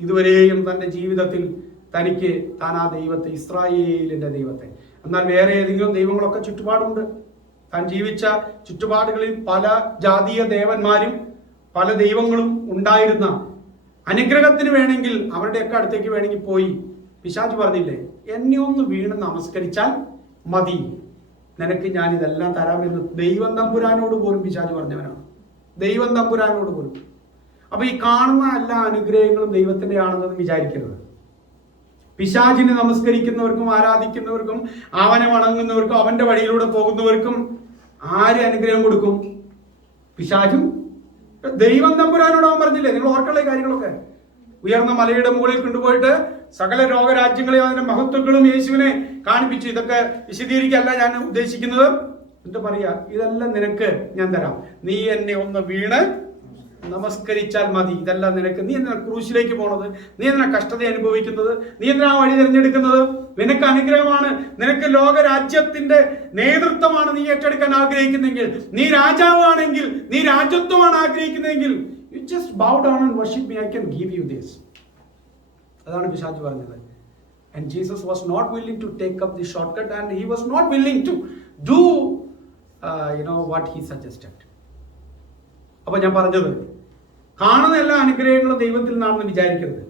ഇതുവരെയും തൻ്റെ ജീവിതത്തിൽ തനിക്ക് താൻ ആ ദൈവത്തെ, ഇസ്രായേലിന്റെ ദൈവത്തെ, എന്നാൽ വേറെ ഏതെങ്കിലും ദൈവങ്ങളൊക്കെ ചുറ്റുപാടുണ്ട്. താൻ ജീവിച്ച ചുറ്റുപാടുകളിൽ പല ജാതീയ ദേവന്മാരും പല ദൈവങ്ങളും ഉണ്ടായിരുന്ന അനുഗ്രഹത്തിന് വേണമെങ്കിൽ അവരുടെയൊക്കെ അടുത്തേക്ക് വേണമെങ്കിൽ പോയി പിശാച് പറഞ്ഞില്ലേ, എന്നെ ഒന്ന് വീണ് നമസ്കരിച്ചാൽ മതി, നിനക്ക് ഞാൻ ഇതെല്ലാം തരാമെന്ന് ദൈവം തമ്പുരാനോട് പോലും പിശാച് പറഞ്ഞവനാണ്. ദൈവം തമ്പുരാനോട് പോലും. അപ്പൊ ഈ കാണുന്ന എല്ലാ അനുഗ്രഹങ്ങളും ദൈവത്തിന്റെ ആണെന്ന് വിചാരിക്കരുത്. പിശാചിനെ നമസ്കരിക്കുന്നവർക്കും ആരാധിക്കുന്നവർക്കും അവനെ വണങ്ങുന്നവർക്കും അവന്റെ വഴിയിലൂടെ പോകുന്നവർക്കും ആര് അനുഗ്രഹം കൊടുക്കും? പിശാചും. ദൈവം തമ്പുരാനോട് അവൻ പറഞ്ഞില്ലേ, നിങ്ങൾ ഓർക്കുള്ള കാര്യങ്ങളൊക്കെ. ഉയർന്ന മലയുടെ മുകളിൽ കൊണ്ടുപോയിട്ട് സകല ലോകരാജ്യങ്ങളെയും അതിന്റെ മഹത്വങ്ങളും യേശുവിനെ കാണിപ്പിച്ചു. ഇതൊക്കെ വിശദീകരിക്കല്ല ഞാൻ ഉദ്ദേശിക്കുന്നത്. എന്നിട്ട് പറയാ, ഇതെല്ലാം നിനക്ക് ഞാൻ തരാം, നീ എന്നെ ഒന്ന് വീണ് നമസ്കരിച്ചാൽ മതി, ഇതെല്ലാം നിനക്ക്. നീ എന്തിനാ ക്രൂശിലേക്ക് പോണത്? നീ എന്തിനാ കഷ്ടത അനുഭവിക്കുന്നത്? നീ എന്തിനാ വഴി തിരഞ്ഞെടുക്കുന്നത്? നിനക്ക് അനുഗ്രഹമാണ്, നിനക്ക് ലോകരാജ്യത്തിന്റെ നേതൃത്വമാണ് നീ ഏറ്റെടുക്കാൻ ആഗ്രഹിക്കുന്നെങ്കിൽ, നീ രാജാവാണെങ്കിൽ, നീ രാജ്യത്വമാണ് ആഗ്രഹിക്കുന്നതെങ്കിൽ, you just bow down and worship me, I can give you this. അതാണ് പിശാച് പറഞ്ഞത്. And Jesus was not willing to take up the shortcut, and he was not willing to do what he suggested. അപ്പൊ ഞാൻ പറഞ്ഞത്, കാണുന്ന എല്ലാ അനുഗ്രഹങ്ങളും ദൈവത്തിൽ നിന്നാണെന്ന് വിചാരിക്കരുത്.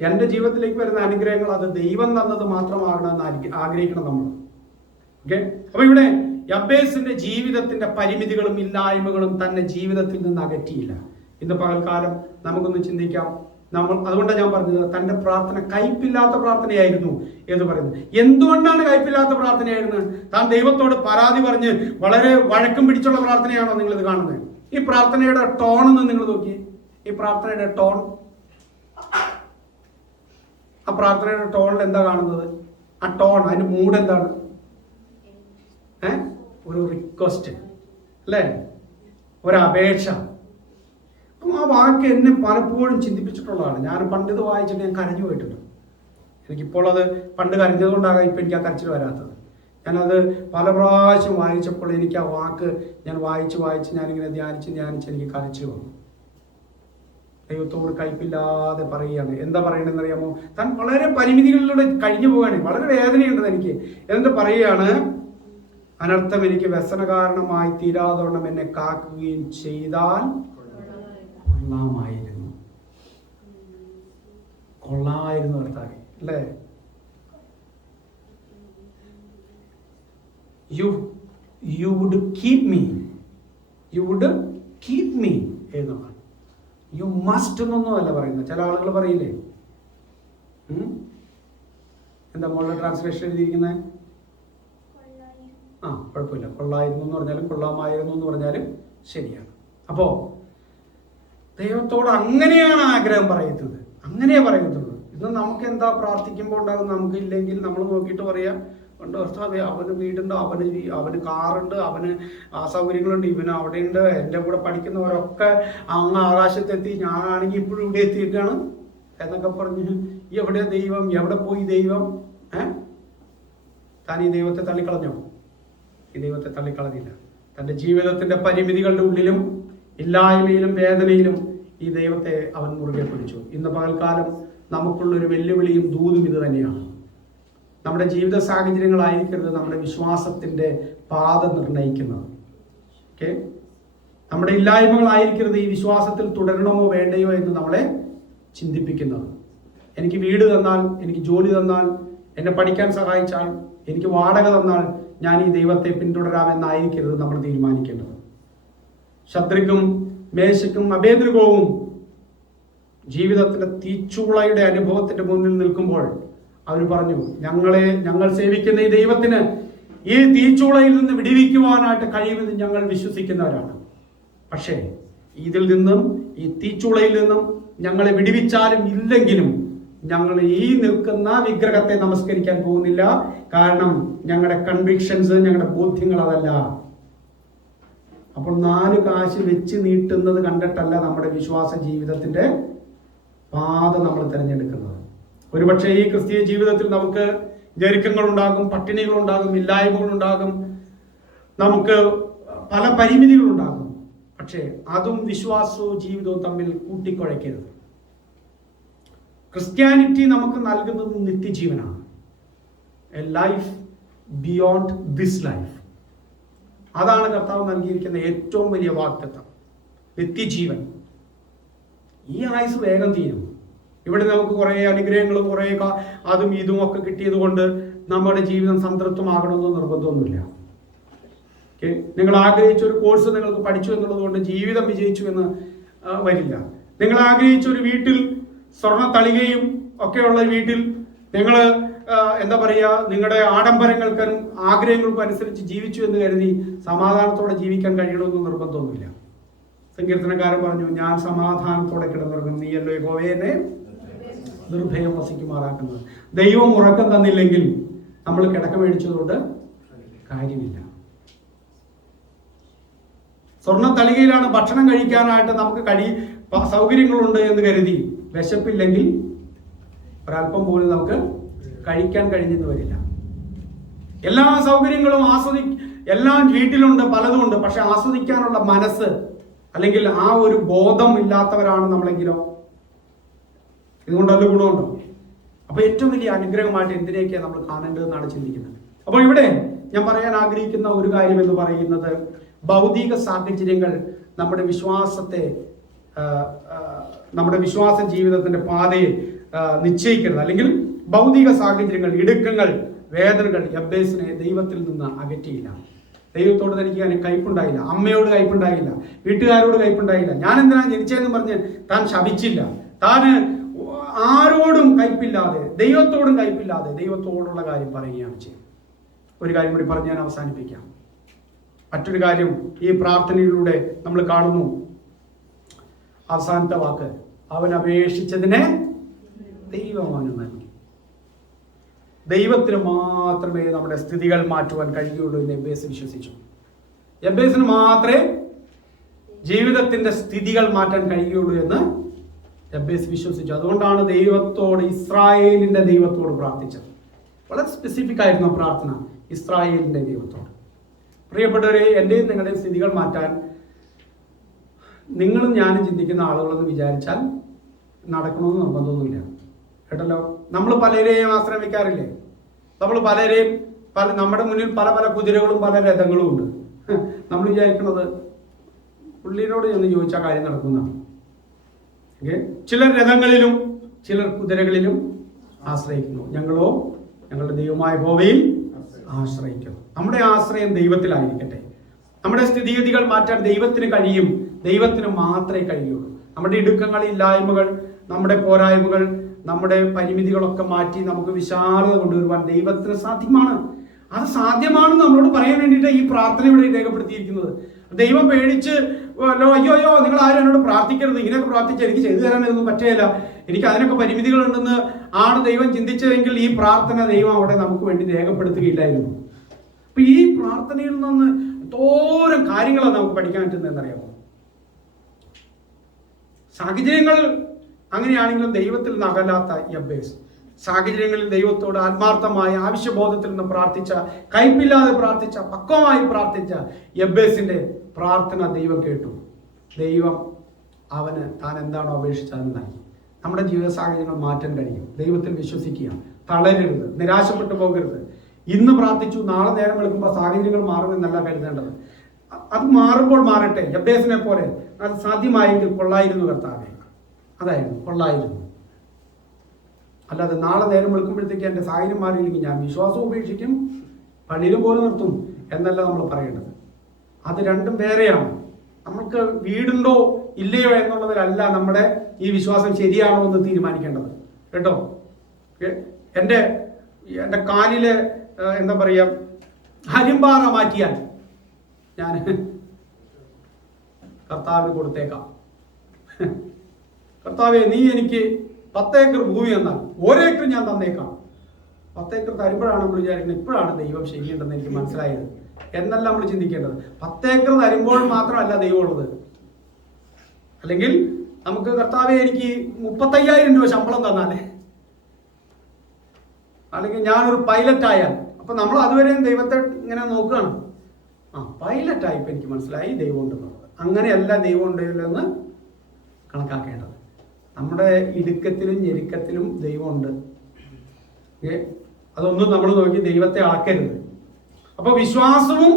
എൻ്റെ ജീവിതത്തിലേക്ക് വരുന്ന അനുഗ്രഹങ്ങൾ അത് ദൈവം തന്നത് മാത്രമാകണമെന്ന് ആഗ്രഹിക്കണം നമ്മൾ. ഓക്കെ. അപ്പൊ ഇവിടെ യബ്ബേസിന്റെ ജീവിതത്തിന്റെ പരിമിതികളും ഇല്ലായ്മകളും തന്നെ ജീവിതത്തിൽ നിന്ന് അകറ്റിയില്ല. ഇന്ന് പകൽക്കാലം നമുക്കൊന്ന് ചിന്തിക്കാം. അതുകൊണ്ടാണ് ഞാൻ പറഞ്ഞത്, തന്റെ പ്രാർത്ഥന കയ്പില്ലാത്ത പ്രാർത്ഥനയായിരുന്നു എന്ന് പറയുന്നത്. എന്തുകൊണ്ടാണ് കയ്പില്ലാത്ത പ്രാർത്ഥനയായിരുന്നത്? താൻ ദൈവത്തോട് പരാതി പറഞ്ഞ് വളരെ വഴക്കം പിടിച്ചുള്ള പ്രാർത്ഥനയാണോ നിങ്ങളിത് കാണുന്നത്? ഈ പ്രാർത്ഥനയുടെ ടോൺ എന്ന് നിങ്ങൾ നോക്കി. ഈ പ്രാർത്ഥനയുടെ ടോൺ, ആ പ്രാർത്ഥനയുടെ ടോണിൽ എന്താ കാണുന്നത്? ആ ടോൺ, അതിന്റെ മൂഡ് എന്താണ്? ഒരു റിക്വസ്റ്റ് അല്ലേ, ഒരു അപേക്ഷ. ആ വാക്ക് എന്നെ പലപ്പോഴും ചിന്തിപ്പിച്ചിട്ടുള്ളതാണ്. ഞാൻ പണ്ടിത് വായിച്ചിട്ട് ഞാൻ കരഞ്ഞു പോയിട്ടുണ്ട്. എനിക്കിപ്പോൾ അത് പണ്ട് കരഞ്ഞതുകൊണ്ടാകാം ഇപ്പം എനിക്ക് ആ കരച്ചിൽ വരാത്തത്. ഞാനത് പല പ്രാവശ്യം വായിച്ചപ്പോൾ എനിക്ക് ആ വാക്ക് ഞാൻ വായിച്ച് ഞാനിങ്ങനെ ധ്യാനിച്ച് എനിക്ക് കരച്ചിൽ വന്നു. ദൈവത്തോട് കയ്പില്ലാതെ പറയുകയാണ്. എന്താ പറയണെന്ന് അറിയാമോ? താൻ വളരെ പരിമിതികളിലൂടെ കഴിഞ്ഞു പോവുകയാണ്. വളരെ വേദനയുണ്ട് എനിക്ക്. എന്നിട്ട് പറയുകയാണ്, അനർത്ഥം എനിക്ക് വ്യസന കാരണമായി തീരാതോണം എന്നെ കാക്കുകയും ചെയ്താൽ കൊള്ളാമായിരുന്നു കർത്താവേ, അല്ലേ? You would keep me എന്നതാണ്. യു മസ്റ്റ് എന്നൊന്നുമല്ല പറയുന്നത്. ചില ആളുകൾ പറയില്ലേ, എന്താ മോളുടെ ട്രാൻസ്ലേഷൻ എഴുതിയിരിക്കുന്നത്? കുഴപ്പമില്ല, കൊള്ളായിരുന്നു എന്ന് പറഞ്ഞാലും കൊള്ളാമായിരുന്നു എന്ന് പറഞ്ഞാലും ശരിയാണ്. അപ്പോ ദൈവത്തോട് അങ്ങനെയാണ് ആഗ്രഹം പറയുന്നത്, അങ്ങനെയാ പറയുന്നത്. ഇന്ന് നമുക്ക് എന്താ പ്രാർത്ഥിക്കുമ്പോൾ ഉണ്ടാകും? നമുക്ക് ഇല്ലെങ്കിൽ നമ്മൾ നോക്കിയിട്ട് പറയാം, കൊണ്ട് കർത്താവേ, അവന് വീടുണ്ട്, അവന് കാറുണ്ട്, അവന് ആ സൗകര്യങ്ങളുണ്ട്, ഇവന് അവിടെ ഉണ്ട്, എൻ്റെ കൂടെ പഠിക്കുന്നവരൊക്കെ അങ്ങ് ആകാശത്തെത്തി, ഞാനാണെങ്കിൽ ഇപ്പോഴും ഇവിടെ എത്തിയിട്ടാണ് എന്നൊക്കെ പറഞ്ഞ് എവിടെ ദൈവം, എവിടെ പോയി ദൈവം? താൻ ഈ ദൈവത്തെ തള്ളിക്കളഞ്ഞോ? ഈ ദൈവത്തെ തള്ളിക്കളഞ്ഞില്ല. തൻ്റെ ജീവിതത്തിന്റെ പരിമിതികളുടെ ഉള്ളിലും ഇല്ലായ്മയിലും വേദനയിലും ഈ ദൈവത്തെ അവൻ മുറുകെ പിടിച്ചു. ഇന്ന് പകൽക്കാലം നമുക്കുള്ളൊരു വെല്ലുവിളിയും ദൂതും ഇത് തന്നെയാണ്. നമ്മുടെ ജീവിത സാഹചര്യങ്ങളായിരിക്കരുത് നമ്മുടെ വിശ്വാസത്തിന്റെ പാത നിർണ്ണയിക്കുന്നത്. ഓക്കെ, നമ്മുടെ ഇല്ലായ്മകളായിരിക്കരുത് ഈ വിശ്വാസത്തിൽ തുടരണമോ വേണ്ടയോ എന്ന് നമ്മളെ ചിന്തിപ്പിക്കുന്നത്. എനിക്ക് വീട് തന്നാൽ, എനിക്ക് ജോലി തന്നാൽ, എന്നെ പഠിക്കാൻ സഹായിച്ചാൽ, എനിക്ക് വാടക തന്നാൽ ഞാൻ ഈ ദൈവത്തെ പിന്തുടരാമെന്നായിരിക്കരുത് നമ്മൾ തീരുമാനിക്കേണ്ടത്. ശത്രുക്കും മേശയ്ക്കും അഭേദ്രകവും ജീവിതത്തിന്റെ തീച്ചൂളയുടെ അനുഭവത്തിന്റെ മുന്നിൽ നിൽക്കുമ്പോൾ അവർ പറഞ്ഞു, ഞങ്ങൾ സേവിക്കുന്ന ഈ ദൈവത്തിന് ഈ തീച്ചൂളയിൽ നിന്ന് വിടുവിക്കുവാനായിട്ട് കഴിയുമെന്ന് ഞങ്ങൾ വിശ്വസിക്കുന്നവരാണ്. പക്ഷേ ഇതിൽ നിന്നും, ഈ തീച്ചൂളയിൽ നിന്നും ഞങ്ങളെ വിടുവിച്ചാലും ഇല്ലെങ്കിലും ഞങ്ങൾ ഈ നിൽക്കുന്ന വിഗ്രഹത്തെ നമസ്കരിക്കാൻ പോകുന്നില്ല. കാരണം ഞങ്ങളുടെ കൺവിക്ഷൻസ്, ഞങ്ങളുടെ ബോധ്യങ്ങൾ അതല്ല. അപ്പോൾ 4 കാശ് വെച്ച് നീട്ടുന്നത് കണ്ടിട്ടല്ല നമ്മുടെ വിശ്വാസ ജീവിതത്തിന്റെ പാത നമ്മൾ തിരഞ്ഞെടുക്കുന്നത്. ഒരുപക്ഷെ ഈ ക്രിസ്തീയ ജീവിതത്തിൽ നമുക്ക് ഞെരുക്കങ്ങളുണ്ടാകും, പട്ടിണികളുണ്ടാകും, ഇല്ലായ്മകളുണ്ടാകും, നമുക്ക് പല പരിമിതികളുണ്ടാകും. പക്ഷേ അതും വിശ്വാസവും ജീവിതവും തമ്മിൽ കൂട്ടിക്കുഴയ്ക്കരുത്. ക്രിസ്ത്യാനിറ്റി നമുക്ക് നൽകുന്നത് നിത്യജീവനാണ്. A life beyond this life. അതാണ് കർത്താവ് നൽകിയിരിക്കുന്ന ഏറ്റവും വലിയ വാഗ്ദത്തം, നിത്യജീവൻ. ഈ ആയുസ് വേഗം തീരും. ഇവിടെ നമുക്ക് കുറേ അനുഗ്രഹങ്ങളും കുറേ അതും ഇതും ഒക്കെ കിട്ടിയത് കൊണ്ട് നമ്മുടെ ജീവിതം സംതൃപ്തമാകണമെന്ന് നിർബന്ധമൊന്നുമില്ല. ഓക്കെ, നിങ്ങൾ ആഗ്രഹിച്ച ഒരു കോഴ്സ് നിങ്ങൾക്ക് പഠിച്ചു എന്നുള്ളത് കൊണ്ട് ജീവിതം വിജയിച്ചു എന്ന് വരില്ല. നിങ്ങൾ ആഗ്രഹിച്ച ഒരു വീട്ടിൽ സ്വർണ്ണ തളികയും ഒക്കെയുള്ള വീട്ടിൽ നിങ്ങൾ എന്താ പറയുക, നിങ്ങളുടെ ആഡംബരങ്ങൾക്കും ആഗ്രഹങ്ങൾക്കും അനുസരിച്ച് ജീവിച്ചു എന്ന് കരുതി സമാധാനത്തോടെ ജീവിക്കാൻ കഴിയണമെന്ന് നിർബന്ധമൊന്നുമില്ല. സങ്കീർത്തനക്കാരൻ പറഞ്ഞു, ഞാൻ സമാധാനത്തോടെ കിടന്നുറങ്ങും, നീയല്ലോ യഹോവേ എന്നെ നിർഭയം വസിക്കുമാറാക്കുന്നത്. ദൈവം ഉറക്കം തന്നില്ലെങ്കിൽ നമ്മൾ കിടക്ക മേടിച്ചതുകൊണ്ട് കാര്യമില്ല. സ്വർണ്ണ തളികയിലാണ് ഭക്ഷണം കഴിക്കാനായിട്ട് നമുക്ക് സൗകര്യങ്ങളുണ്ട് എന്ന് കരുതി വിശപ്പില്ലെങ്കിൽ ഒരല്പം പോലും നമുക്ക് കഴിക്കാൻ കഴിഞ്ഞെന്ന് വരില്ല. എല്ലാ സൗകര്യങ്ങളും എല്ലാം വീട്ടിലുണ്ട്, പലതുമുണ്ട്. പക്ഷെ ആസ്വദിക്കാനുള്ള മനസ്സ് അല്ലെങ്കിൽ ആ ഒരു ബോധം ഇല്ലാത്തവരാണ് നമ്മളെങ്കിലോ. ഇതുകൊണ്ടല്ല ഗുണമുണ്ടോ? അപ്പൊ ഏറ്റവും വലിയ അനുഗ്രഹമായിട്ട് എന്തിനെയൊക്കെയാണ് നമ്മൾ കാണേണ്ടതെന്നാണ് ചിന്തിക്കുന്നത്. അപ്പോൾ ഇവിടെ ഞാൻ പറയാൻ ആഗ്രഹിക്കുന്ന ഒരു കാര്യം എന്ന് പറയുന്നത്, ഭൗതിക സാഹചര്യങ്ങൾ നമ്മുടെ വിശ്വാസ ജീവിതത്തിന്റെ പാതയെ നിശ്ചയിക്കരുത്. അല്ലെങ്കിൽ ഭൗതിക സാഹചര്യങ്ങൾ, ഇടുക്കങ്ങൾ, വേദനകൾ യബ്ബേസിനെ ദൈവത്തിൽ നിന്ന് അകറ്റിയില്ല. ദൈവത്തോട് തനിക്ക് കയ്പുണ്ടായില്ല, അമ്മയോട് കയ്പുണ്ടായില്ല, വീട്ടുകാരോട് കയ്പുണ്ടായില്ല. ഞാൻ എന്തിനാ ജനിച്ചതെന്ന് പറഞ്ഞ് താൻ ശപിച്ചില്ല. താന് ആരോടും കയ്പില്ലാതെ, ദൈവത്തോടും കയ്പില്ലാതെ ദൈവത്തോടുള്ള കാര്യം പറയുകയാണ് ചെയ്യുന്നത്. ഒരു കാര്യം കൂടി പറഞ്ഞ് ഞാൻ അവസാനിപ്പിക്കാം. മറ്റൊരു കാര്യം ഈ പ്രാർത്ഥനയിലൂടെ നമ്മൾ കാണുന്നു. അവസാനത്തെ വാക്ക്, അവൻ അപേക്ഷിച്ചതിനെ ദൈവം അവന് നൽകി. ദൈവത്തിന് മാത്രമേ നമ്മുടെ സ്ഥിതികൾ മാറ്റുവാൻ കഴിയുള്ളൂ എന്ന് യബ്ബേസ് വിശ്വസിച്ചു. യബ്ബേസിന് മാത്രമേ ജീവിതത്തിന്റെ സ്ഥിതികൾ മാറ്റാൻ കഴിയുള്ളൂ എന്ന് യബ്ബേസ് വിശ്വസിച്ചു. അതുകൊണ്ടാണ് ഇസ്രായേലിന്റെ ദൈവത്തോട് പ്രാർത്ഥിച്ചത്. വളരെ സ്പെസിഫിക് ആയിരുന്നു പ്രാർത്ഥന, ഇസ്രായേലിന്റെ ദൈവത്തോട്. പ്രിയപ്പെട്ടവരെ, എൻ്റെയും നിങ്ങളുടെയും സ്ഥിതികൾ മാറ്റാൻ നിങ്ങളും ഞാനും ചിന്തിക്കുന്ന ആളുകളെന്ന് വിചാരിച്ചാൽ നടക്കണമെന്ന് നിർബന്ധമൊന്നുമില്ല, കേട്ടല്ലോ. നമ്മൾ പലരെയും ആശ്രമിക്കാറില്ലേ? നമ്മൾ നമ്മുടെ മുന്നിൽ പല പല കുതിരകളും പല രഥങ്ങളും ഉണ്ട്. നമ്മൾ വിചാരിക്കുന്നത് പുള്ളിയോട് എന്ന് ചോദിച്ചാൽ കാര്യം നടക്കുന്നതാണ്. ചിലർ രഥങ്ങളിലും ചിലർ കുതിരകളിലും ആശ്രയിക്കുന്നു. ഞങ്ങളോ ഞങ്ങളുടെ ദൈവമായ യഹോവയിൽ ആശ്രയിക്കുന്നു. നമ്മുടെ ആശ്രയം ദൈവത്തിലായിരിക്കട്ടെ. നമ്മുടെ സ്ഥിതിഗതികൾ മാറ്റാൻ ദൈവത്തിന് കഴിയും, ദൈവത്തിന് മാത്രമേ കഴിയുള്ളൂ. നമ്മുടെ ഇടുക്കങ്ങൾ, ഇല്ലായ്മകൾ, നമ്മുടെ പോരായ്മകൾ, നമ്മുടെ പരിമിതികളൊക്കെ മാറ്റി നമുക്ക് വിശാലത കൊണ്ടുവരുവാൻ ദൈവത്തിന് സാധ്യമാണ്. അത് സാധ്യമാണെന്ന് നമ്മളോട് പറയാൻ വേണ്ടിയിട്ട് ഈ പ്രാർത്ഥന ഇവിടെ രേഖപ്പെടുത്തിയിരിക്കുന്നത്. ദൈവം പേടിച്ച് അയ്യോ നിങ്ങൾ ആരും എന്നോട് പ്രാർത്ഥിക്കരുത്, ഇങ്ങനെയൊക്കെ പ്രാർത്ഥിച്ച് എനിക്ക് ചെയ്തു തരാൻ ഇതൊന്നും പറ്റുകയില്ല, എനിക്ക് അതിനൊക്കെ പരിമിതികളുണ്ടെന്ന് ആണ് ദൈവം ചിന്തിച്ചതെങ്കിൽ ഈ പ്രാർത്ഥന ദൈവം അവിടെ നമുക്ക് വേണ്ടി രേഖപ്പെടുത്തുകയില്ലായിരുന്നു. അപ്പൊ ഈ പ്രാർത്ഥനയിൽ നിന്ന് എന്തോരം കാര്യങ്ങളാണ് നമുക്ക് പഠിക്കാൻ പറ്റുന്നത് എന്നറിയാമോ? സാഹചര്യങ്ങൾ അങ്ങനെയാണെങ്കിലും ദൈവത്തിൽ നിന്ന് അകലാത്ത യബ്ബേസ് സാഹചര്യങ്ങളിൽ ദൈവത്തോട് ആത്മാർത്ഥമായ ആവശ്യബോധത്തിൽ നിന്ന് പ്രാർത്ഥിച്ച, കയ്പില്ലാതെ പ്രാർത്ഥിച്ച, പക്വമായി പ്രാർത്ഥിച്ച യബ്ബേസിന്റെ പ്രാർത്ഥന ദൈവം കേട്ടു. ദൈവം അവന് താൻ എന്താണോ അപേക്ഷിച്ചത് അത് നൽകി. നമ്മുടെ ജീവിത സാഹചര്യങ്ങൾ മാറ്റാൻ കഴിയും. ദൈവത്തിൽ വിശ്വസിക്കുക, തളരരുത്, നിരാശപ്പെട്ടു പോകരുത്. ഇന്ന് പ്രാർത്ഥിച്ചു, നാളെ നേരം വെളുക്കുമ്പോൾ സാഹചര്യങ്ങൾ മാറുമെന്നല്ല കരുതേണ്ടത്. അത് മാറുമ്പോൾ മാറട്ടെ. യബ്ബേസിനെ പോലെ അത് സാധ്യമായെങ്കിൽ കൊള്ളായിരുന്നു കർത്താവേ, അതായിരുന്നു കൊള്ളായിരുന്നു. അല്ലാതെ നാളെ നേരം വെളുക്കുമ്പോഴത്തേക്ക് എൻ്റെ സാഹചര്യം മാറിയില്ലെങ്കിൽ ഞാൻ വിശ്വാസം ഉപേക്ഷിക്കും, പള്ളിയിൽ പോലെ നിർത്തും എന്നല്ല നമ്മൾ പറയേണ്ടത്. അത് രണ്ടും വേറെയാണ്. നമുക്ക് വീടുണ്ടോ ഇല്ലയോ എന്നുള്ളതിലല്ല നമ്മുടെ ഈ വിശ്വാസം ശരിയാണോ എന്ന് തീരുമാനിക്കേണ്ടത്, കേട്ടോ. എൻ്റെ കാലില് എന്താ പറയുക അരിമ്പാറ മാറ്റിയാൽ ഞാൻ കർത്താവിന് കൊടുത്തേക്കാം. കർത്താവെ, നീ എനിക്ക് 10 ഏക്കർ ഭൂമി തന്നാൽ 1 ഏക്കർ ഞാൻ തന്നേക്കാം. 10 ഏക്കർ തരുമ്പോഴാണ് നമ്മൾ വിചാരിക്കുന്നത് ഇപ്പോഴാണ് ദൈവം ശരിയുണ്ടെന്ന് എനിക്ക് മനസ്സിലായത് എന്നല്ല നമ്മൾ ചിന്തിക്കേണ്ടത്. 10 ഏക്കർ തരുമ്പോൾ മാത്രമല്ല ദൈവം ഉള്ളത്. അല്ലെങ്കിൽ നമുക്ക് കർത്താവെ എനിക്ക് 35,000 രൂപ ശമ്പളം തന്നാലേ, അല്ലെങ്കിൽ ഞാനൊരു പൈലറ്റ് ആയാൽ, അപ്പൊ നമ്മൾ അതുവരെയും ദൈവത്തെ ഇങ്ങനെ നോക്കുകയാണ്. പൈലറ്റായി ഇപ്പൊ എനിക്ക് മനസ്സിലായി ദൈവം ഉണ്ടെന്നുള്ളത്. അങ്ങനെയല്ല ദൈവം ഉണ്ടെന്ന് കണക്കാക്കേണ്ടത്. നമ്മുടെ ഇടുക്കത്തിലും ഞെരുക്കത്തിലും ദൈവമുണ്ട്. അതൊന്നും നമ്മൾ നോക്കി ദൈവത്തെ അളക്കരുത്. അപ്പൊ വിശ്വാസവും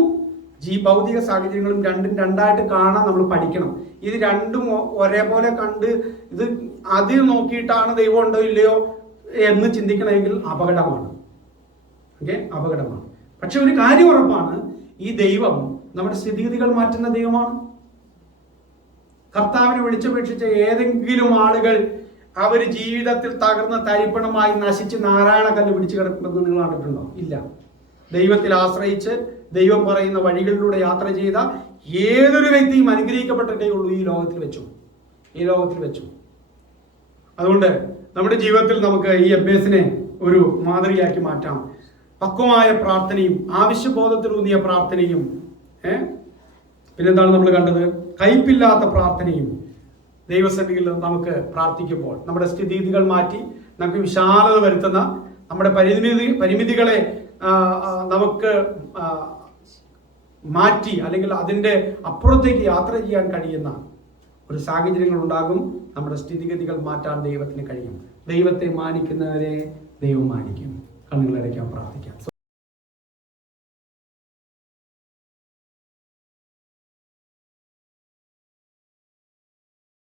ഭൗതിക സാഹചര്യങ്ങളും രണ്ടും രണ്ടായിട്ട് കാണാൻ നമ്മൾ പഠിക്കണം. ഇത് രണ്ടും ഒരേപോലെ കണ്ട് ഇത് അതിൽ നോക്കിയിട്ടാണ് ദൈവം ഉണ്ടോ ഇല്ലയോ എന്ന് ചിന്തിക്കണമെങ്കിൽ അപകടമാണ്. അപകടമാണ്. പക്ഷെ ഒരു കാര്യം ഉറപ്പാണ്, ഈ ദൈവം നമ്മുടെ സ്ഥിതിഗതികൾ മാറ്റുന്ന ദൈവമാണ്. കർത്താവിനെ വിളിച്ചപേക്ഷിച്ച ഏതെങ്കിലും ആളുകൾ അവർ ജീവിതത്തിൽ തകർന്ന തരിപ്പണമായി നശിച്ച് നാരായണക്കല്ല് പിടിച്ചു കിടക്കുന്നത് നിങ്ങൾ കണ്ടിട്ടുണ്ടോ? ഇല്ല. ദൈവത്തിൽ ആശ്രയിച്ച് ദൈവം പറയുന്ന വഴികളിലൂടെ യാത്ര ചെയ്ത ഏതൊരു വ്യക്തിയും അനുഗ്രഹിക്കപ്പെട്ടിട്ടേ ഉള്ളൂ ഈ ലോകത്തിൽ വെച്ചു. അതുകൊണ്ട് നമ്മുടെ ജീവിതത്തിൽ നമുക്ക് ഈ എബ്ബേസിനെ ഒരു മാതൃകയാക്കി മാറ്റാം. പക്വമായ പ്രാർത്ഥനയും ആവശ്യബോധത്തിലൂന്നിയ പ്രാർത്ഥനയും പിന്നെന്താണ് നമ്മൾ കണ്ടത്? കയ്പില്ലാത്ത പ്രാർത്ഥനയും. ദൈവസന്നിധിയിൽ നമുക്ക് പ്രാർത്ഥിക്കുമ്പോൾ നമ്മുടെ സ്ഥിതിഗതികൾ മാറ്റി നമുക്ക് വിശാലത വരുത്തുന്ന, നമ്മുടെ പരിമിതികളെ നമുക്ക് മാറ്റി അല്ലെങ്കിൽ അതിൻ്റെ അപ്പുറത്തേക്ക് യാത്ര ചെയ്യാൻ കഴിയുന്ന ഒരു സാഹചര്യങ്ങൾ ഉണ്ടാകും. നമ്മുടെ സ്ഥിതിഗതികൾ മാറ്റാൻ ദൈവത്തിന് കഴിയും. ദൈവത്തെ മാനിക്കുന്നവരെ ദൈവം മാനിക്കും. കണ്ണുകളടയ്ക്കാൻ പ്രാർത്ഥിക്കാം.